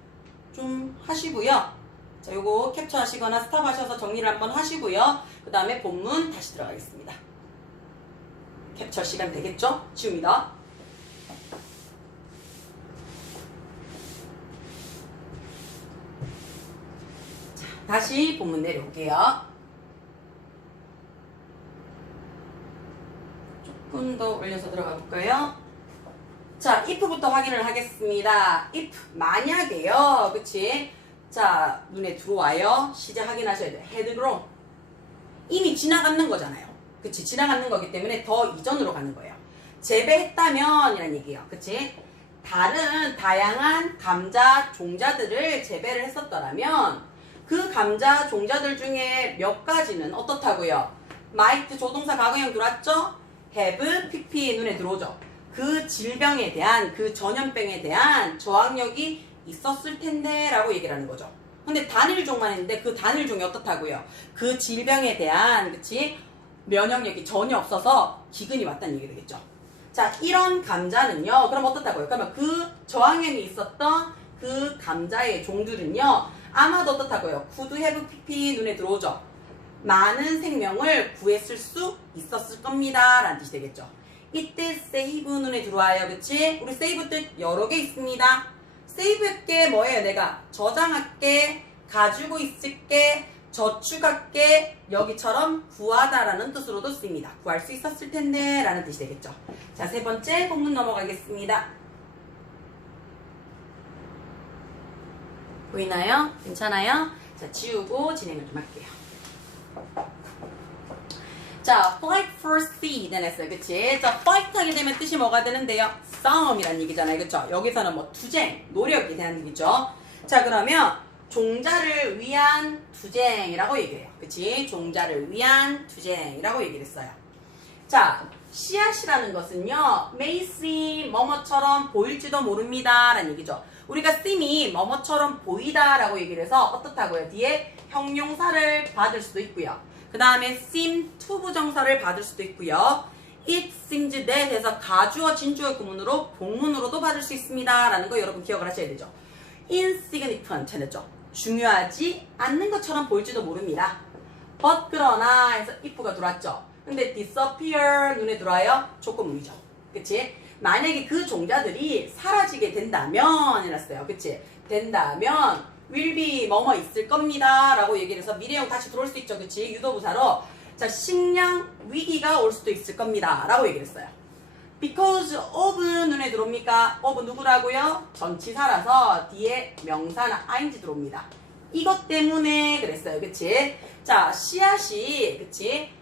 좀 하시고요. 자, 요거 캡처하시거나 스탑하셔서 정리를 한번 하시고요. 그 다음에 본문 다시 들어가겠습니다. 캡처 시간 되겠죠? 지웁니다. 자, 다시 본문 내려올게요. 조금 더 올려서 들어가 볼까요? 자, if부터 확인을 하겠습니다. if 만약에요, 그치? 자, 눈에 들어와요. 시제 확인하셔야 돼요. had grown. 이미 지나가는 거잖아요. 그치? 지나가는 거기 때문에 더 이전으로 가는 거예요. 재배했다면 이란 얘기예요. 그치? 다양한 감자 종자들을 재배를 했었더라면 그 감자 종자들 중에 몇 가지는 어떻다고요? might 조동사 과거형 들어왔죠? have, pp 눈에 들어오죠? 그 질병에 대한, 그 전염병에 대한 저항력이 있었을 텐데 라고 얘기를 하는 거죠. 근데 단일종만 했는데 그 단일종이 어떻다고요? 그 질병에 대한, 그치? 면역력이 전혀 없어서 기근이 왔다는 얘기 되겠죠. 자, 이런 감자는요, 그럼 어떻다고요? 그러면 그 저항력이 있었던 그 감자의 종들은요, 아마도 어떻다고요? could have pp 눈에 들어오죠. 많은 생명을 구했을 수 있었을 겁니다 라는 뜻이 되겠죠. 이때 save 눈에 들어와요. 그치? 우리 save 뜻 여러 개 있습니다. save할게 뭐예요? 내가 저장할게, 가지고 있을게, 저축할게, 여기처럼 구하다라는 뜻으로도 쓰입니다. 구할 수 있었을 텐데 라는 뜻이 되겠죠. 자, 세 번째 본문 넘어가겠습니다. 보이나요? 괜찮아요? 자, 지우고 진행을 좀 할게요. 자, fight for seed는 했어요. 그치? 자, fight 하게 되면 뜻이 뭐가 되는데요? 싸움이란 얘기잖아요. 그쵸? 여기서는 뭐 투쟁, 노력에 대한 얘기죠. 자, 그러면 종자를 위한 투쟁이라고 얘기해요. 그치? 종자를 위한 투쟁이라고 얘기를 했어요. 자, 씨앗이라는 것은요, may seem 뭐뭐처럼 보일지도 모릅니다 라는 얘기죠. 우리가 seem이 뭐뭐처럼 보이다 라고 얘기를 해서 어떻다고요? 뒤에 형용사를 받을 수도 있고요. 그 다음에 seem to 부정사를 받을 수도 있고요. it seems that 해서 가주어 진주어 구문으로 복문으로도 받을 수 있습니다 라는 거 여러분 기억을 하셔야 되죠. insignificant 했죠. 중요하지 않는 것처럼 보일지도 모릅니다. but 그러나 해서 if가 들어왔죠. 근데 disappear 눈에 들어와요. 조건문이죠. 그치? 만약에 그 종자들이 사라지게 된다면 이랬어요. 그치? 된다면 will be 뭐뭐 있을 겁니다 라고 얘기를 해서 미래형 다시 들어올 수 있죠. 그치? 유도부사로 자, 식량 위기가 올 수도 있을 겁니다 라고 얘기를 했어요. because of 눈에 들어옵니까? of 누구라고요? 전치사라서 뒤에 명사나 ing 들어옵니다. 이것 때문에 그랬어요. 그치? 자, 씨앗이 그치?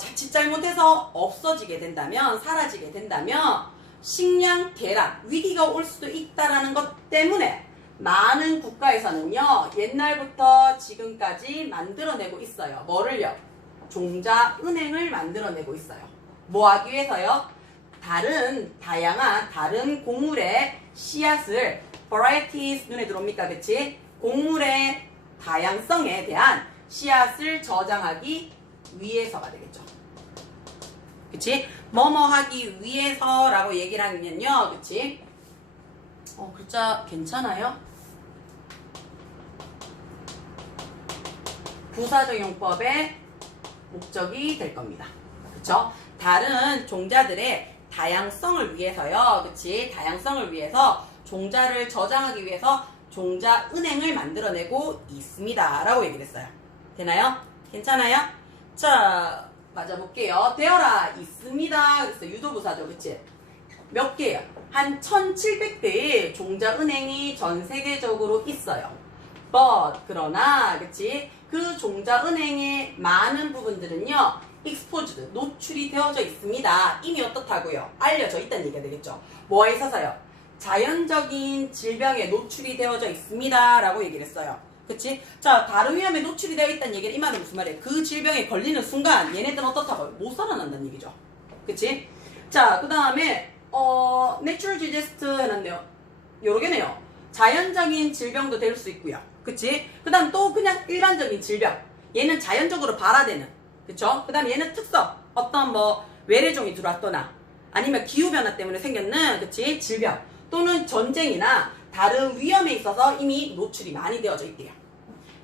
자칫 잘못해서 없어지게 된다면, 사라지게 된다면 식량 대란, 위기가 올 수도 있다라는 것 때문에 많은 국가에서는요, 옛날부터 지금까지 만들어내고 있어요. 뭐를요? 종자은행을 만들어내고 있어요. 뭐 하기 위해서요? 다양한 다른 곡물의 씨앗을 varieties 눈에 들어옵니까? 그치? 곡물의 다양성에 대한 씨앗을 저장하기 위해서가 되겠죠. 그치? 뭐뭐 하기 위해서라고 얘기를 하면요. 그치? 글자 괜찮아요? 부사적용법의 목적이 될 겁니다. 그쵸? 다른 종자들의 다양성을 위해서요. 그치? 다양성을 위해서 종자를 저장하기 위해서 종자은행을 만들어내고 있습니다. 라고 얘기를 했어요. 되나요? 괜찮아요? 자, 맞아볼게요. 되어라 있습니다. 그래서 유도부사죠. 그치? 몇 개요? 한 1700개의 종자은행이 전 세계적으로 있어요. but 그러나 그치? 그 종자은행의 많은 부분들은요, exposed 노출이 되어져 있습니다. 이미 어떻다고요? 알려져 있다는 얘기가 되겠죠. 뭐에 있어서요? 자연적인 질병에 노출이 되어져 있습니다 라고 얘기를 했어요. 그치? 자, 다른 위험에 노출이 되어 있다는 얘기는 이 말은 무슨 말이에요? 그 질병에 걸리는 순간 얘네들은 어떻다고요? 못 살아난다는 얘기죠. 그치? 자, 그 다음에 natural disaster 해놨네요. 여러 개네요. 자연적인 질병도 될 수 있고요. 그치? 그 다음 또 그냥 일반적인 질병. 얘는 자연적으로 발화되는. 그쵸? 그 다음 얘는 특성. 어떤 뭐 외래종이 들어왔거나 아니면 기후변화 때문에 생겼는 그치 질병 또는 전쟁이나 다른 위험에 있어서 이미 노출이 많이 되어져 있대요.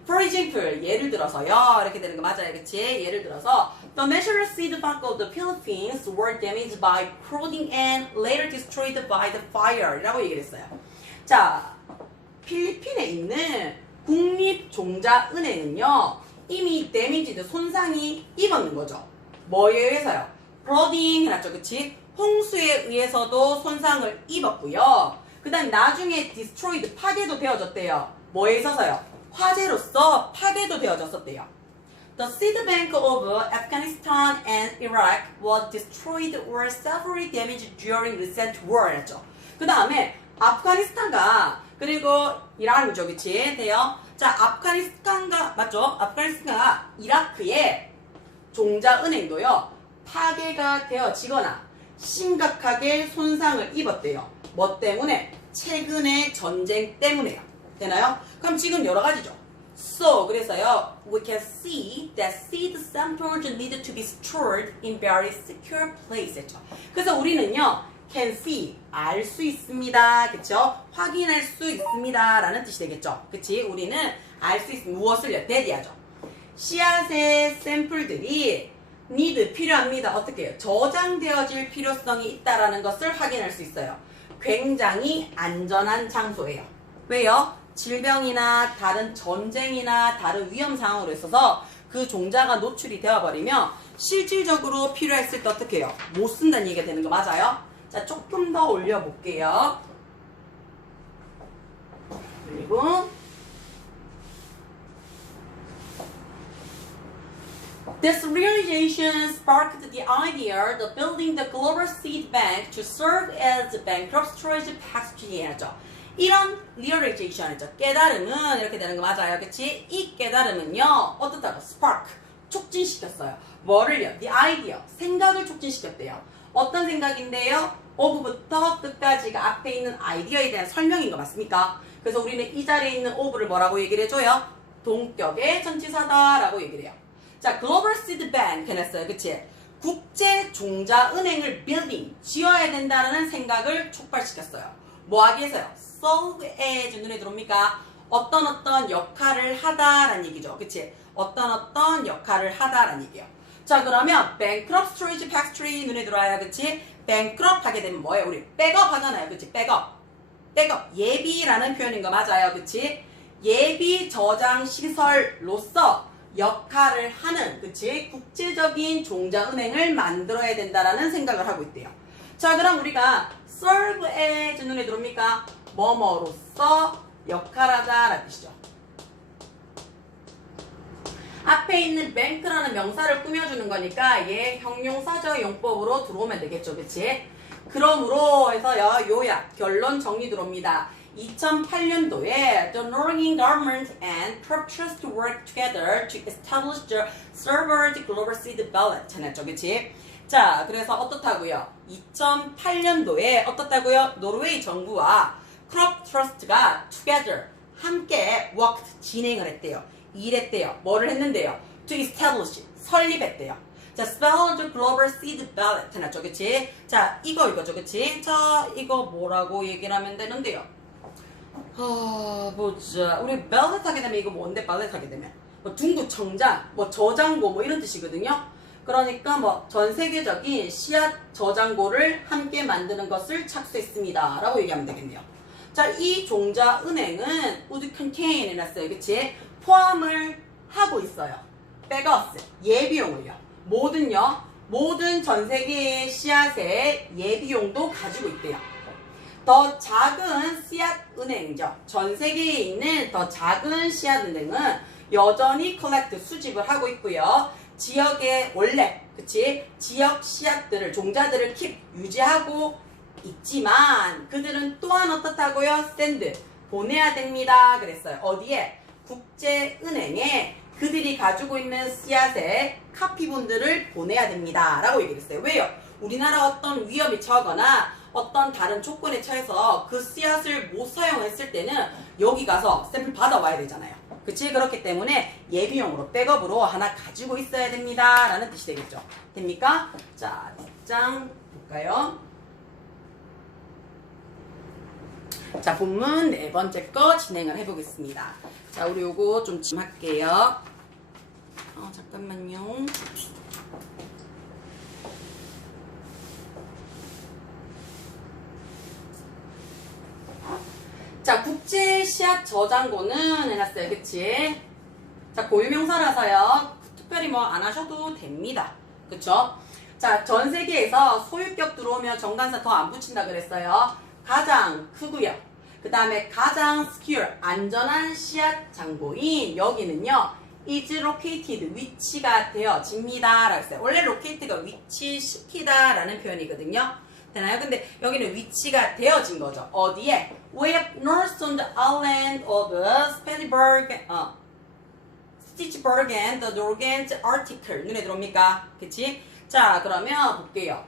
For example, 예를 들어서요. 이렇게 되는 거 맞아요. 그치? 예를 들어서 The natural seed bank of the Philippines were damaged by flooding and later destroyed by the fire 이라고 얘기를 했어요. 자, 필리핀에 있는 국립종자은행은요. 이미 데미지드 손상이 입었는 거죠. 뭐에 의해서요? flooding 해놨죠. 그치? 홍수에 의해서도 손상을 입었고요. 그 다음에 나중에 destroyed 파괴도 되어졌대요. 뭐에 있어서요? 화재로서 파괴도 되어졌었대요. The seed bank of Afghanistan and Iraq was destroyed or severely damaged during recent war 했죠. 그 다음에 아프가니스탄과 그리고 이란이죠. 그치? 돼요. 자, 아프가니스탄과 맞죠? 아프가니스탄과 이라크의 종자은행도요. 파괴가 되어지거나 심각하게 손상을 입었대요. 뭐 때문에? 최근의 전쟁 때문에요. 되나요? 그럼 지금 여러 가지죠. So, 그래서요, we can see that seed samples needed to be stored in very secure places. 그래서 우리는요, can see, 알 수 있습니다. 그쵸? 확인할 수 있습니다. 라는 뜻이 되겠죠. 그치? 우리는 알 수 있습니다. 무엇을요? 대디하죠. 씨앗의 샘플들이 need, 필요합니다. 어떻게 해요? 저장되어질 필요성이 있다라는 것을 확인할 수 있어요. 굉장히 안전한 장소예요. 왜요? 질병이나 다른 전쟁이나 다른 위험 상황으로 있어서 그 종자가 노출이 되어버리면 실질적으로 필요했을 때 어떻게 해요? 못 쓴다는 얘기가 되는 거 맞아요? 자, 조금 더 올려볼게요. 그리고 This realization sparked the idea of building the global seed bank to serve as bankrupt storage facility. 이런 realization이죠. 깨달음은 이렇게 되는 거 맞아요. 그치? 이 깨달음은요. 어떻다고? spark. 촉진시켰어요. 뭐를요? the idea. 생각을 촉진시켰대요. 어떤 생각인데요? of부터 끝까지가 앞에 있는 아이디어에 대한 설명인 거 맞습니까? 그래서 우리는 이 자리에 있는 of를 뭐라고 얘기를 해줘요? 동격의 전치사다라고 얘기를 해요. 자, 글로벌 시드 뱅크 해놨어요. 그치? 국제 종자은행을 building, 지어야 된다는 생각을 촉발시켰어요. 뭐 하기 위해서요? serve as, 눈에 들어옵니까? 어떤 역할을 하다라는 얘기죠. 그치? 어떤 역할을 하다라는 얘기예요. 자, 그러면 bankrupt storage factory 눈에 들어와요. 그치? bankrupt 하게 되면 뭐예요? 우리 백업 하잖아요. 그치? 백업. 예비라는 표현인 거 맞아요. 그치? 예비 저장 시설로서 역할을 하는, 그치? 국제적인 종자은행을 만들어야 된다라는 생각을 하고 있대요. 자, 그럼 우리가 serve as 눈에 들어옵니까? 뭐뭐로서 역할하다 라는 뜻이죠. 앞에 있는 bank라는 명사를 꾸며주는 거니까 얘 형용사적 용법으로 들어오면 되겠죠. 그치? 그러므로 해서요, 요약, 결론 정리 들어옵니다. 2008년도에 the Norwegian government and purchased to work together to establish the servered global seed ballot 해놨죠. 그치? 자, 그래서 어떻다고요? 2008년도에 어떻다고요? 노르웨이 정부와 크롭 트러스트가 together 함께 worked 진행을 했대요. 일했대요. 뭐를 했는데요? to establish 설립했대요. 자, spell the global seed ballot 해놨죠. 그치? 자, 이거죠. 그치? 자, 이거 뭐라고 얘기를 하면 되는데요? 보자. 우리 ballot 하게 되면 이거 뭔데? ballot 하게 되면 뭐 둥구 청장, 뭐 저장고 뭐 이런 뜻이거든요. 그러니까 뭐 전 세계적인 씨앗 저장고를 함께 만드는 것을 착수했습니다. 라고 얘기하면 되겠네요. 자, 이 종자은행은 would contain 해놨어요. 그치? 포함을 하고 있어요. 백어스, 예비용을요. 모든 전 세계의 씨앗의 예비용도 가지고 있대요. 더 작은 씨앗은행이죠. 전 세계에 있는 더 작은 씨앗은행은 여전히 컬렉트, 수집을 하고 있고요. 지역의 원래, 그치? 지역 씨앗들을, 종자들을 유지하고 있지만 그들은 또한 어떻다고요? 샌드, 보내야 됩니다. 그랬어요. 어디에? 국제은행에 그들이 가지고 있는 씨앗의 카피본들을 보내야 됩니다. 라고 얘기를 했어요. 왜요? 우리나라 어떤 위험이 처하거나 어떤 다른 조건에 처해서 그 씨앗을 못 사용했을 때는 여기 가서 샘플 받아와야 되잖아요. 그치? 그렇기 때문에 예비용으로, 백업으로 하나 가지고 있어야 됩니다. 라는 뜻이 되겠죠. 됩니까? 자, 뒷장 볼까요? 볼까요? 자, 본문 네 번째 거 진행을 해보겠습니다. 자, 우리 요거 좀 할게요. 잠깐만요. 자, 국제 씨앗 저장고는 해놨어요. 그치? 자, 고유명사라서요. 특별히 뭐 안 하셔도 됩니다. 그쵸? 자, 전 세계에서 소유격 들어오면 정관사 더 안 붙인다 그랬어요. 가장 크고요. 그 다음에 가장 secure, 안전한 씨앗 장고인 여기는요. is located, 위치가 되어집니다. 라고 했어요. 원래 locate가 위치시키다 라는 표현이거든요. 되나요? 근데 여기는 위치가 되어진 거죠. 어디에? Way up north on the island of Spitsbergen and the Norwegian Arctic. 눈에 들어옵니까? 그치? 자, 그러면 볼게요.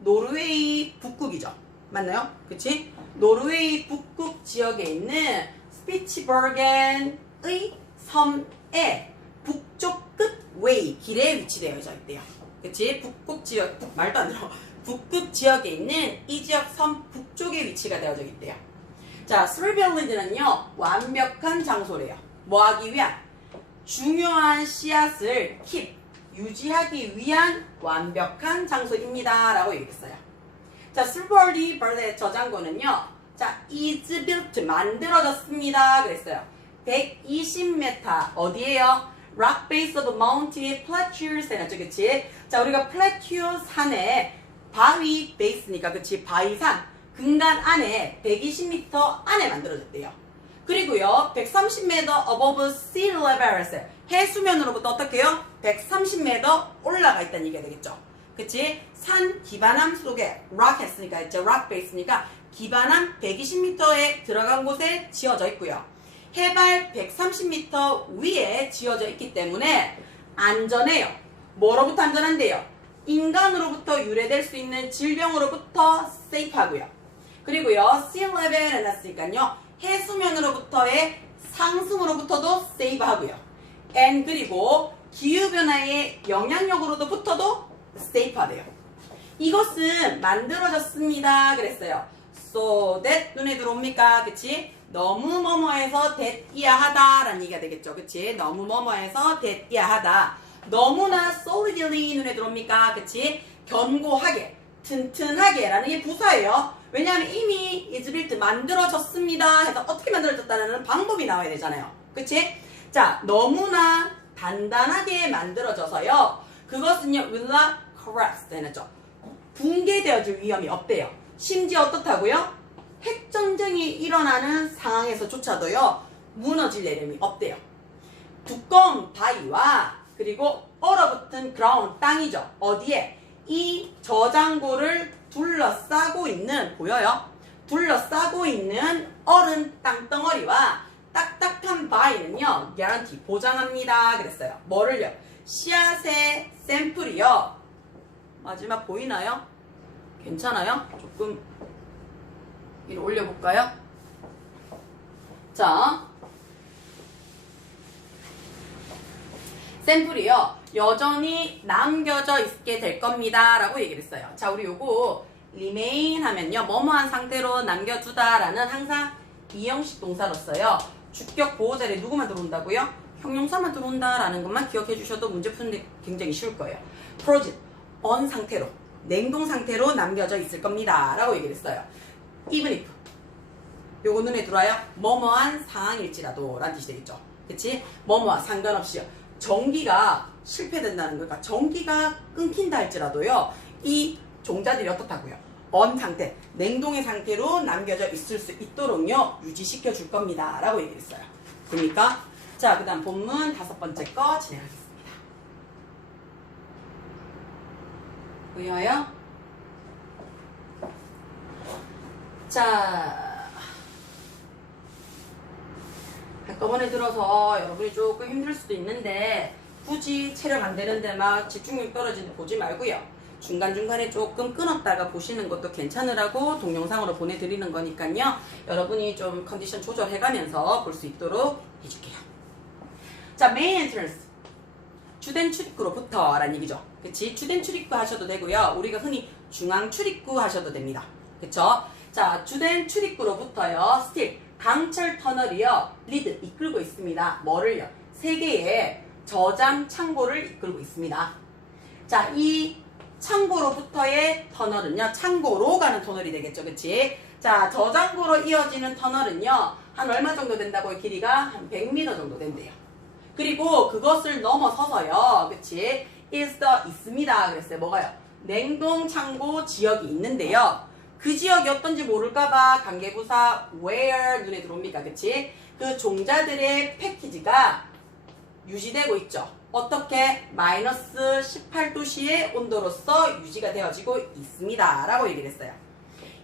노르웨이 북극이죠. 맞나요? 그치? 노르웨이 북극 지역에 있는 스피츠버겐의 섬의 북쪽 끝 웨이 길에 위치되어 있대요. 그치? 북극 지역, 말도 안 들어. 북극 지역에 있는 이 지역 섬 북쪽에 위치가 되어져 있대요. 자, 스리빌리드는요 완벽한 장소래요. 뭐 하기 위한? 중요한 씨앗을 keep, 유지하기 위한 완벽한 장소입니다. 라고 얘기했어요. 자, 스리빌리드 벌레 저장고는요. 자, is built, 만들어졌습니다. 그랬어요. 120m, 어디에요? Rock base of Mount Plateaus 해놨죠, 그치? 자, 우리가 플래튜 산에 바위 베이스니까, 그치? 바위산, 근간 안에 120m 안에 만들어졌대요. 그리고요, 130m above sea level 했어요. 해수면으로부터 어떻게 해요? 130m 올라가 있다는 얘기가 되겠죠. 그치? 산 기반함 속에 rock 했으니까, 있죠? rock base니까 기반함 120m에 들어간 곳에 지어져 있고요. 해발 130m 위에 지어져 있기 때문에 안전해요. 뭐로부터 안전한데요? 인간으로부터 유래될 수 있는 질병으로부터 세이프하고요. 그리고요, sea level 해놨으니까요, 해수면으로부터의 상승으로부터도 세이브하고요. and 그리고 기후변화의 영향력으로부터도 세이프하대요. 이것은 만들어졌습니다. 그랬어요. So that 눈에 들어옵니까? 그치? 너무 뭐뭐해서 that이야 하다 라는 얘기가 되겠죠. 그치? 너무 뭐뭐해서 that이야 하다. 너무나 solidly 눈에 들어옵니까? 그치? 견고하게, 튼튼하게 라는 게 부사예요. 왜냐하면 이미 is built, 만들어졌습니다 해서 어떻게 만들어졌다는 방법이 나와야 되잖아요. 그치? 자, 너무나 단단하게 만들어져서요. 그것은요, will not collapse 해놨죠. 붕괴되어질 위험이 없대요. 심지어 어떻다고요? 핵전쟁이 일어나는 상황에서조차도요, 무너질 내림이 없대요. 두꺼운 바위와 그리고 얼어붙은 그라운드, 땅이죠. 어디에? 이 저장고를 둘러싸고 있는, 보여요? 둘러싸고 있는 얼은 땅덩어리와 딱딱한 바위는요, guarantee, 보장합니다. 그랬어요. 뭐를요? 씨앗의 샘플이요. 마지막 보이나요? 괜찮아요? 조금 위로 올려볼까요? 자, 샘플이요, 여전히 남겨져 있게 될 겁니다. 라고 얘기를 했어요. 자, 우리 요거 remain 하면요, 뭐뭐한 상태로 남겨두다 라는 항상 이형식 동사로서요, 주격 보호자리 누구만 들어온다고요? 형용사만 들어온다 라는 것만 기억해 주셔도 문제 푸는데 굉장히 쉬울 거예요. frozen, on 상태로, 냉동 상태로 남겨져 있을 겁니다. 라고 얘기를 했어요. even if, 요거 눈에 들어와요? 뭐뭐한 상황일지라도 라는 뜻이 되겠죠. 그치? 뭐뭐와 상관없이요. 전기가 실패된다는 거니까 전기가 끊긴다 할지라도요, 이 종자들이 어떻다고요? on 상태, 냉동의 상태로 남겨져 있을 수 있도록요, 유지시켜 줄 겁니다. 라고 얘기를 했어요. 됩니까? 자, 그 다음 본문 5번째 거 진행하겠습니다. 보여요? 자, 한꺼번에 들어서 여러분이 조금 힘들 수도 있는데 굳이 체력 안 되는데 막 집중력 떨어지는데 보지 말고요. 중간중간에 조금 끊었다가 보시는 것도 괜찮으라고 동영상으로 보내드리는 거니까요. 여러분이 좀 컨디션 조절해가면서 볼 수 있도록 해줄게요. 자, 메인 엔트런스, 주된 출입구로부터 라는 얘기죠. 그치? 주된 출입구 하셔도 되고요. 우리가 흔히 중앙 출입구 하셔도 됩니다. 그쵸? 자, 주된 출입구로부터요. 스틸 강철 터널이요. 리드 이끌고 있습니다. 뭐를요? 세 개의 저장 창고를 이끌고 있습니다. 자, 이 창고로부터의 터널은요. 창고로 가는 터널이 되겠죠. 그치? 자, 저장고로 이어지는 터널은요. 한 얼마 정도 된다고요? 길이가 한 100m 정도 된대요. 그리고 그것을 넘어서서요. 그치? is the 있습니다. 그랬어요. 뭐가요? 냉동 창고 지역이 있는데요. 그 지역이 어떤지 모를까봐 관계부사 where 눈에 들어옵니까? 그치? 그 종자들의 패키지가 유지되고 있죠. 어떻게? 마이너스 18도씨의 온도로서 유지가 되어지고 있습니다. 라고 얘기를 했어요.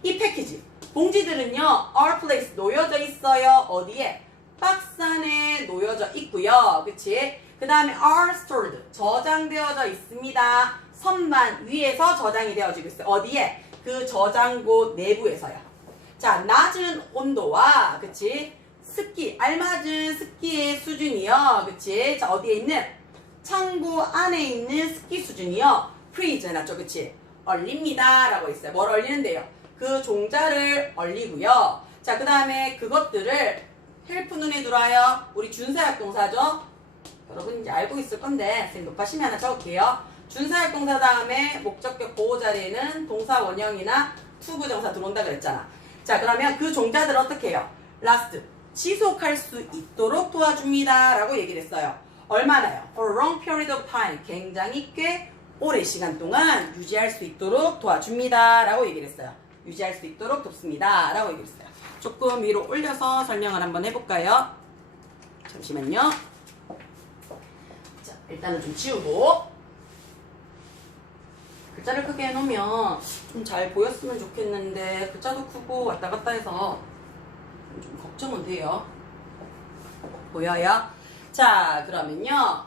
이 패키지, 봉지들은요. are placed, 놓여져 있어요. 어디에? 박스 안에 놓여져 있고요. 그치? 그 다음에 are stored, 저장되어져 있습니다. 선반 위에서 저장이 되어지고 있어요. 어디에? 그 저장고 내부에서요. 자, 낮은 온도와, 그치? 습기, 알맞은 습기의 수준이요. 그치? 자, 어디에 있는? 창고 안에 있는 습기 수준이요. freeze 해놨죠. 그치? 얼립니다. 라고 있어요. 뭘 얼리는데요? 그 종자를 얼리고요. 자, 그 다음에 그것들을 헬프 눈에 들어와요. 우리 준사역 동사죠? 여러분 이제 알고 있을 건데, 선생님 높아심에 하나 적을게요. 준사역 동사 다음에 목적격 보호 자리에는 동사 원형이나 투부정사 들어온다 그랬잖아. 자, 그러면 그 종자들을 어떻게 해요? last, 지속할 수 있도록 도와줍니다. 라고 얘기를 했어요. 얼마나요? For a long period of time. 굉장히 꽤 오랜 시간 동안 유지할 수 있도록 도와줍니다. 라고 얘기를 했어요. 유지할 수 있도록 돕습니다. 라고 얘기를 했어요. 조금 위로 올려서 설명을 한번 해볼까요? 잠시만요. 자, 일단은 좀 지우고. 글자를 크게 해놓으면 좀 잘 보였으면 좋겠는데 글자도 크고 왔다 갔다 해서 좀 걱정은 돼요. 보여요? 자, 그러면요.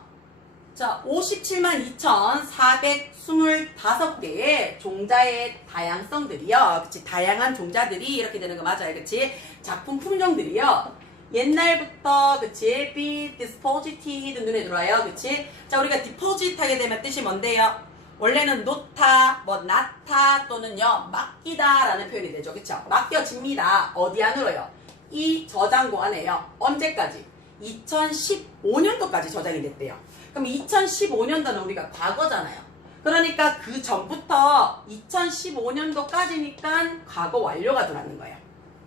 자, 572,425개의 종자의 다양성들이요. 그치? 다양한 종자들이 이렇게 되는 거 맞아요. 그치? 작품 품종들이요. 옛날부터, 그치? be deposited 눈에 들어와요. 그치? 자, 우리가 deposit 하게 되면 뜻이 뭔데요? 원래는 놓다, 뭐 놔다 또는요 맡기다 라는 표현이 되죠. 그쵸? 맡겨집니다. 어디 안으로요? 이 저장고 안에요. 언제까지? 2015년도까지 저장이 됐대요. 그럼 2015년도는 우리가 과거잖아요. 그러니까 그 전부터 2015년도까지니까 과거 완료가 들어가는 거예요.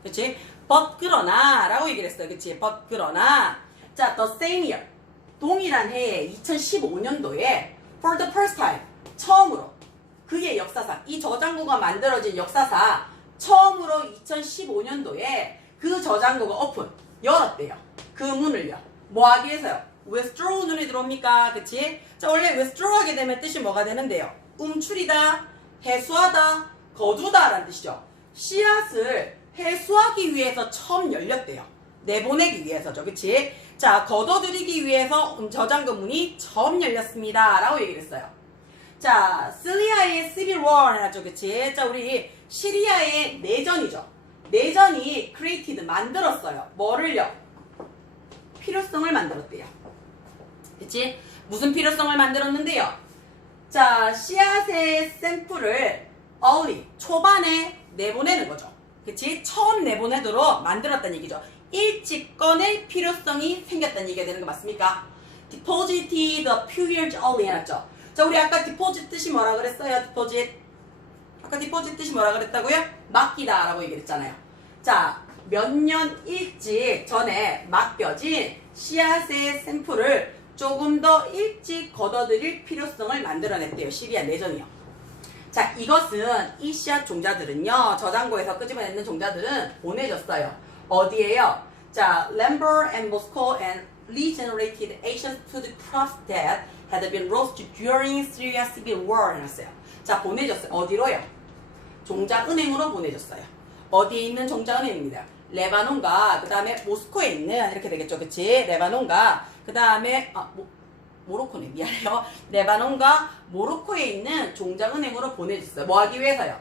그치? but 그러나 라고 얘기를 했어요. 그치? but 그러나 자, the same year 동일한 해에 2015년도에 for the first time 처음으로 그의 역사상 이 저장고가 만들어진 역사상 처음으로 2015년도에 그 저장고가 오픈 열었대요. 그 문을요. 뭐 하기 위해서요? withdraw 눈에 들어옵니까? 그치? 자, 원래 withdraw 하게 되면 뜻이 뭐가 되는데요? 움츠리다, 해수하다, 거두다 라는 뜻이죠. 씨앗을 해수하기 위해서 처음 열렸대요. 내보내기 위해서죠. 그치? 자, 걷어들이기 위해서 저장고 문이 처음 열렸습니다. 라고 얘기를 했어요. 자, 시리아의 시빌 워 해놨죠. 그치? 자, 우리 시리아의 내전이죠. 내전이 created 만들었어요. 뭐를요? 필요성을 만들었대요. 그치? 무슨 필요성을 만들었는데요? 자, 씨앗의 샘플을 early, 초반에 내보내는 거죠. 그치? 처음 내보내도록 만들었다는 얘기죠. 일찍 꺼낼 필요성이 생겼다는 얘기가 되는 거 맞습니까? deposited a few years early 해놨죠. 자, 우리 아까 deposit 뜻이 뭐라 그랬어요? deposit. 아까 deposit 뜻이 뭐라 그랬다고요? 맡기다 라고 얘기를 했잖아요. 자, 몇 년 일찍 전에 맡겨진 씨앗의 샘플을 조금 더 일찍 걷어들일 필요성을 만들어냈대요. 시리아 내전이요. 자, 이것은 이 씨앗 종자들은요. 저장고에서 끄집어내는 종자들은 보내졌어요. 어디에요? 자, Lambert and Moscow and regenerated ashes to the crops that had been roasted during Syria civil war 해놨어요. 자, 보내졌어요. 어디로요? 종자은행으로 보내졌어요. 어디에 있는 종자은행입니다. 레바논과 그 다음에 모스코에 있는 이렇게 되겠죠. 그치? 레바논과 그 다음에 모로코네. 미안해요. 레바논과 모로코에 있는 종자은행으로 보내졌어요. 뭐 하기 위해서요?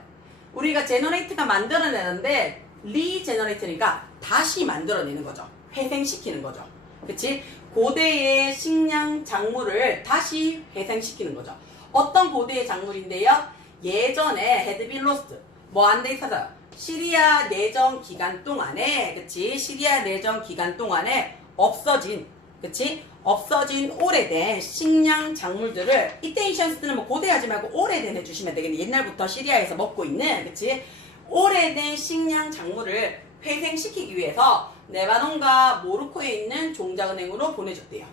우리가 제너레이트가 만들어내는데 리제너레이트니까 다시 만들어내는 거죠. 회생시키는 거죠. 그치? 고대의 식량 작물을 다시 회생시키는 거죠. 어떤 고대의 작물인데요? 예전에 had been lost. 뭐 안 돼 있어서 시리아 내전 기간 동안에, 그치? 시리아 내전 기간 동안에 없어진, 그치? 없어진 오래된 식량 작물들을, 이때 ancient는 뭐 고대하지 말고 오래된 해주시면 되겠네. 옛날부터 시리아에서 먹고 있는, 그치? 오래된 식량 작물을 회생시키기 위해서 레바논과 모로코에 있는 종자은행으로 보내줬대요.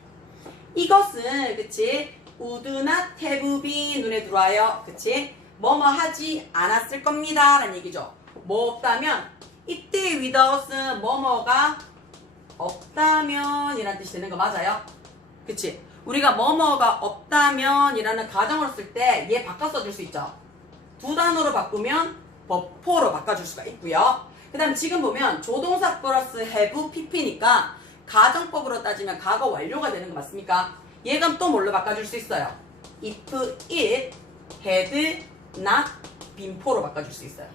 이것은, 그치? would not have been 눈에 들어와요. 그치? 뭐뭐 하지 않았을 겁니다. 라는 얘기죠. 뭐 없다면, 이때 without은 뭐뭐가 없다면 이라는 뜻이 되는 거 맞아요? 그치? 우리가 뭐뭐가 없다면 이라는 가정을 쓸 때 얘 바꿔 써줄 수 있죠. 두 단어로 바꾸면 버포로 바꿔줄 수가 있고요. 그 다음 지금 보면 조동사 플러스 have, pp니까 가정법으로 따지면 과거 완료가 되는 거 맞습니까? 얘가 또 뭘로 바꿔줄 수 있어요? if it had not been for로 바꿔줄 수 있어요.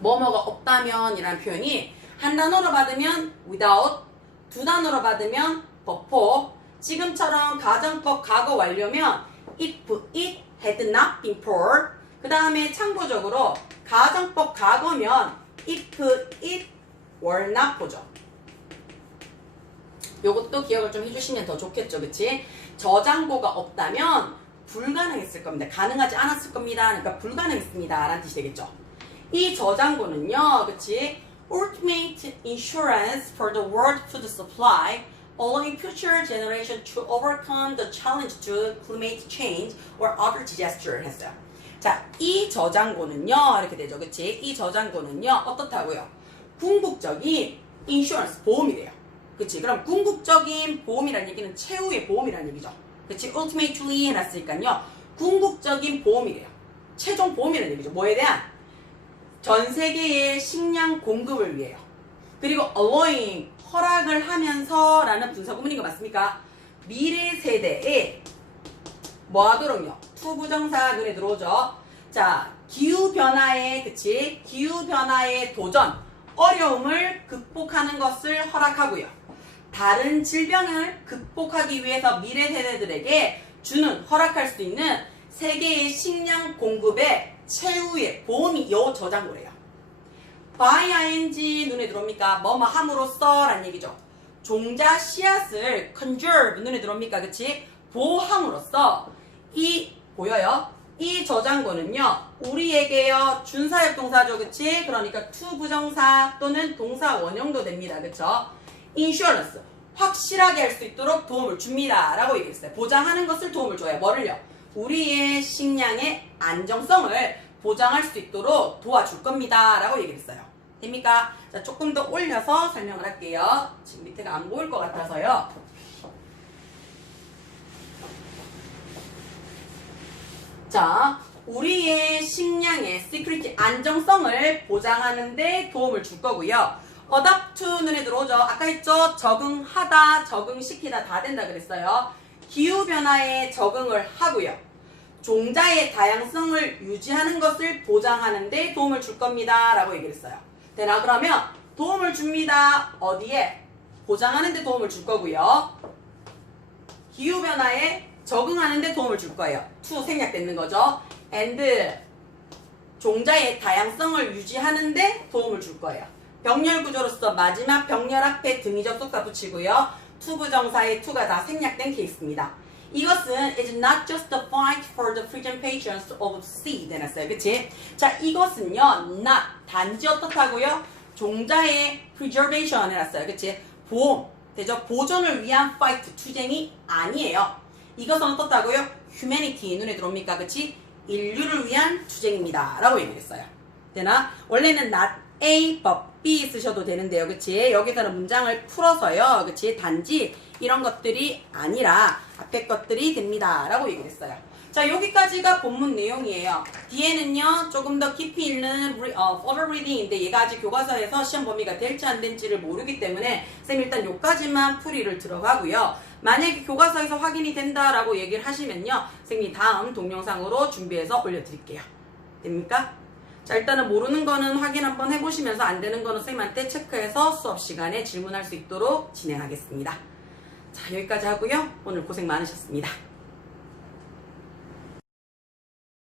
뭐뭐가 없다면 이라는 표현이 한 단어로 받으면 without, 두 단어로 받으면 before, 지금처럼 가정법 과거 완료면 if it had not been for, 그 다음에 참고적으로 가정법 과거면 if it were not for죠. 요것도 기억을 좀 해주시면 더 좋겠죠. 그치? 저장고가 없다면 불가능했을 겁니다. 가능하지 않았을 겁니다. 그러니까 불가능했습니다. 라는 뜻이 되겠죠. 이 저장고는요, 그치? Ultimate insurance for the world food supply, allowing future generation to overcome the challenge to climate change or other disaster 했어요. 자, 이 저장고는요, 이렇게 되죠. 그치? 이 저장고는요, 어떻다고요? 궁극적인 인슈런스, 보험이 돼요. 그치? 그럼 궁극적인 보험이라는 얘기는 최후의 보험이라는 얘기죠. 그치? ultimately 해놨으니까요. 궁극적인 보험이래요. 최종 보험이라는 얘기죠. 뭐에 대한? 전 세계의 식량 공급을 위해요. 그리고 allowing, 허락을 하면서 라는 분사구문인 거 맞습니까? 미래 세대에 뭐 하도록요? 투부정사 눈에 들어오죠. 자, 기후변화에, 그치? 기후변화의 도전, 어려움을 극복하는 것을 허락하고요. 다른 질병을 극복하기 위해서 미래 세대들에게 주는, 허락할 수 있는 세계의 식량 공급의 최후의 보험이 요 저장고래요. by ing 눈에 들어옵니까? 뭐뭐 함으로써 라는 얘기죠. 종자 씨앗을 conserve 눈에 들어옵니까? 그치? 보함으로써 이 보여요? 이 저장고는요 우리에게요 준사역 동사죠. 그치? 그러니까 to 부정사 또는 동사 원형도 됩니다. 그쵸? insurance 확실하게 할 수 있도록 도움을 줍니다 라고 얘기했어요. 보장하는 것을 도움을 줘요. 뭐를요? 우리의 식량의 안정성을 보장할 수 있도록 도와줄 겁니다 라고 얘기했어요. 됩니까? 자, 조금 더 올려서 설명을 할게요. 지금 밑에가 안 보일 것 같아서요. 자, 우리의 식량의 security 안정성을 보장하는 데 도움을 줄 거고요. adapt to 눈에 들어오죠. 아까 했죠? 적응하다, 적응시키다 다 된다 그랬어요. 기후변화에 적응을 하고요. 종자의 다양성을 유지하는 것을 보장하는 데 도움을 줄 겁니다 라고 얘기를 했어요. 되나? 그러면 도움을 줍니다. 어디에? 보장하는 데 도움을 줄 거고요. 기후변화에 적응하는 데 도움을 줄 거예요. to 생략되는 거죠. and 종자의 다양성을 유지하는 데 도움을 줄 거예요. 병렬 구조로서 마지막 병렬 앞에 등위 접속사 붙이고요. to 부정사의 to가 다 생략된 케이스입니다. 이것은 is not just the fight for the preservation of seed 해놨어요. 그치? 자, 이것은요 not 단지 어떻다고요? 종자의 preservation 해놨어요. 그치? 보험 되죠? 보존을 위한 fight 투쟁이 아니에요. 이것은 어떻다고요? humanity 눈에 들어옵니까? 그치? 인류를 위한 투쟁입니다 라고 얘기했어요. 되나? 원래는 not A but B 쓰셔도 되는데요. 그치? 여기서는 문장을 풀어서요. 그치? 단지 이런 것들이 아니라 앞에 것들이 됩니다 라고 얘기를 했어요. 자, 여기까지가 본문 내용이에요. 뒤에는요 조금 더 깊이 읽는 further reading인데 얘가 아직 교과서에서 시험 범위가 될지 안 될지를 모르기 때문에 쌤 일단 요까지만 풀이를 들어가고요. 만약에 교과서에서 확인이 된다라고 얘기를 하시면요 쌤이 다음 동영상으로 준비해서 올려드릴게요. 됩니까? 자, 일단은 모르는 거는 확인 한번 해보시면서 안 되는 거는 쌤한테 체크해서 수업 시간에 질문할 수 있도록 진행하겠습니다. 자, 여기까지 하고요. 오늘 고생 많으셨습니다.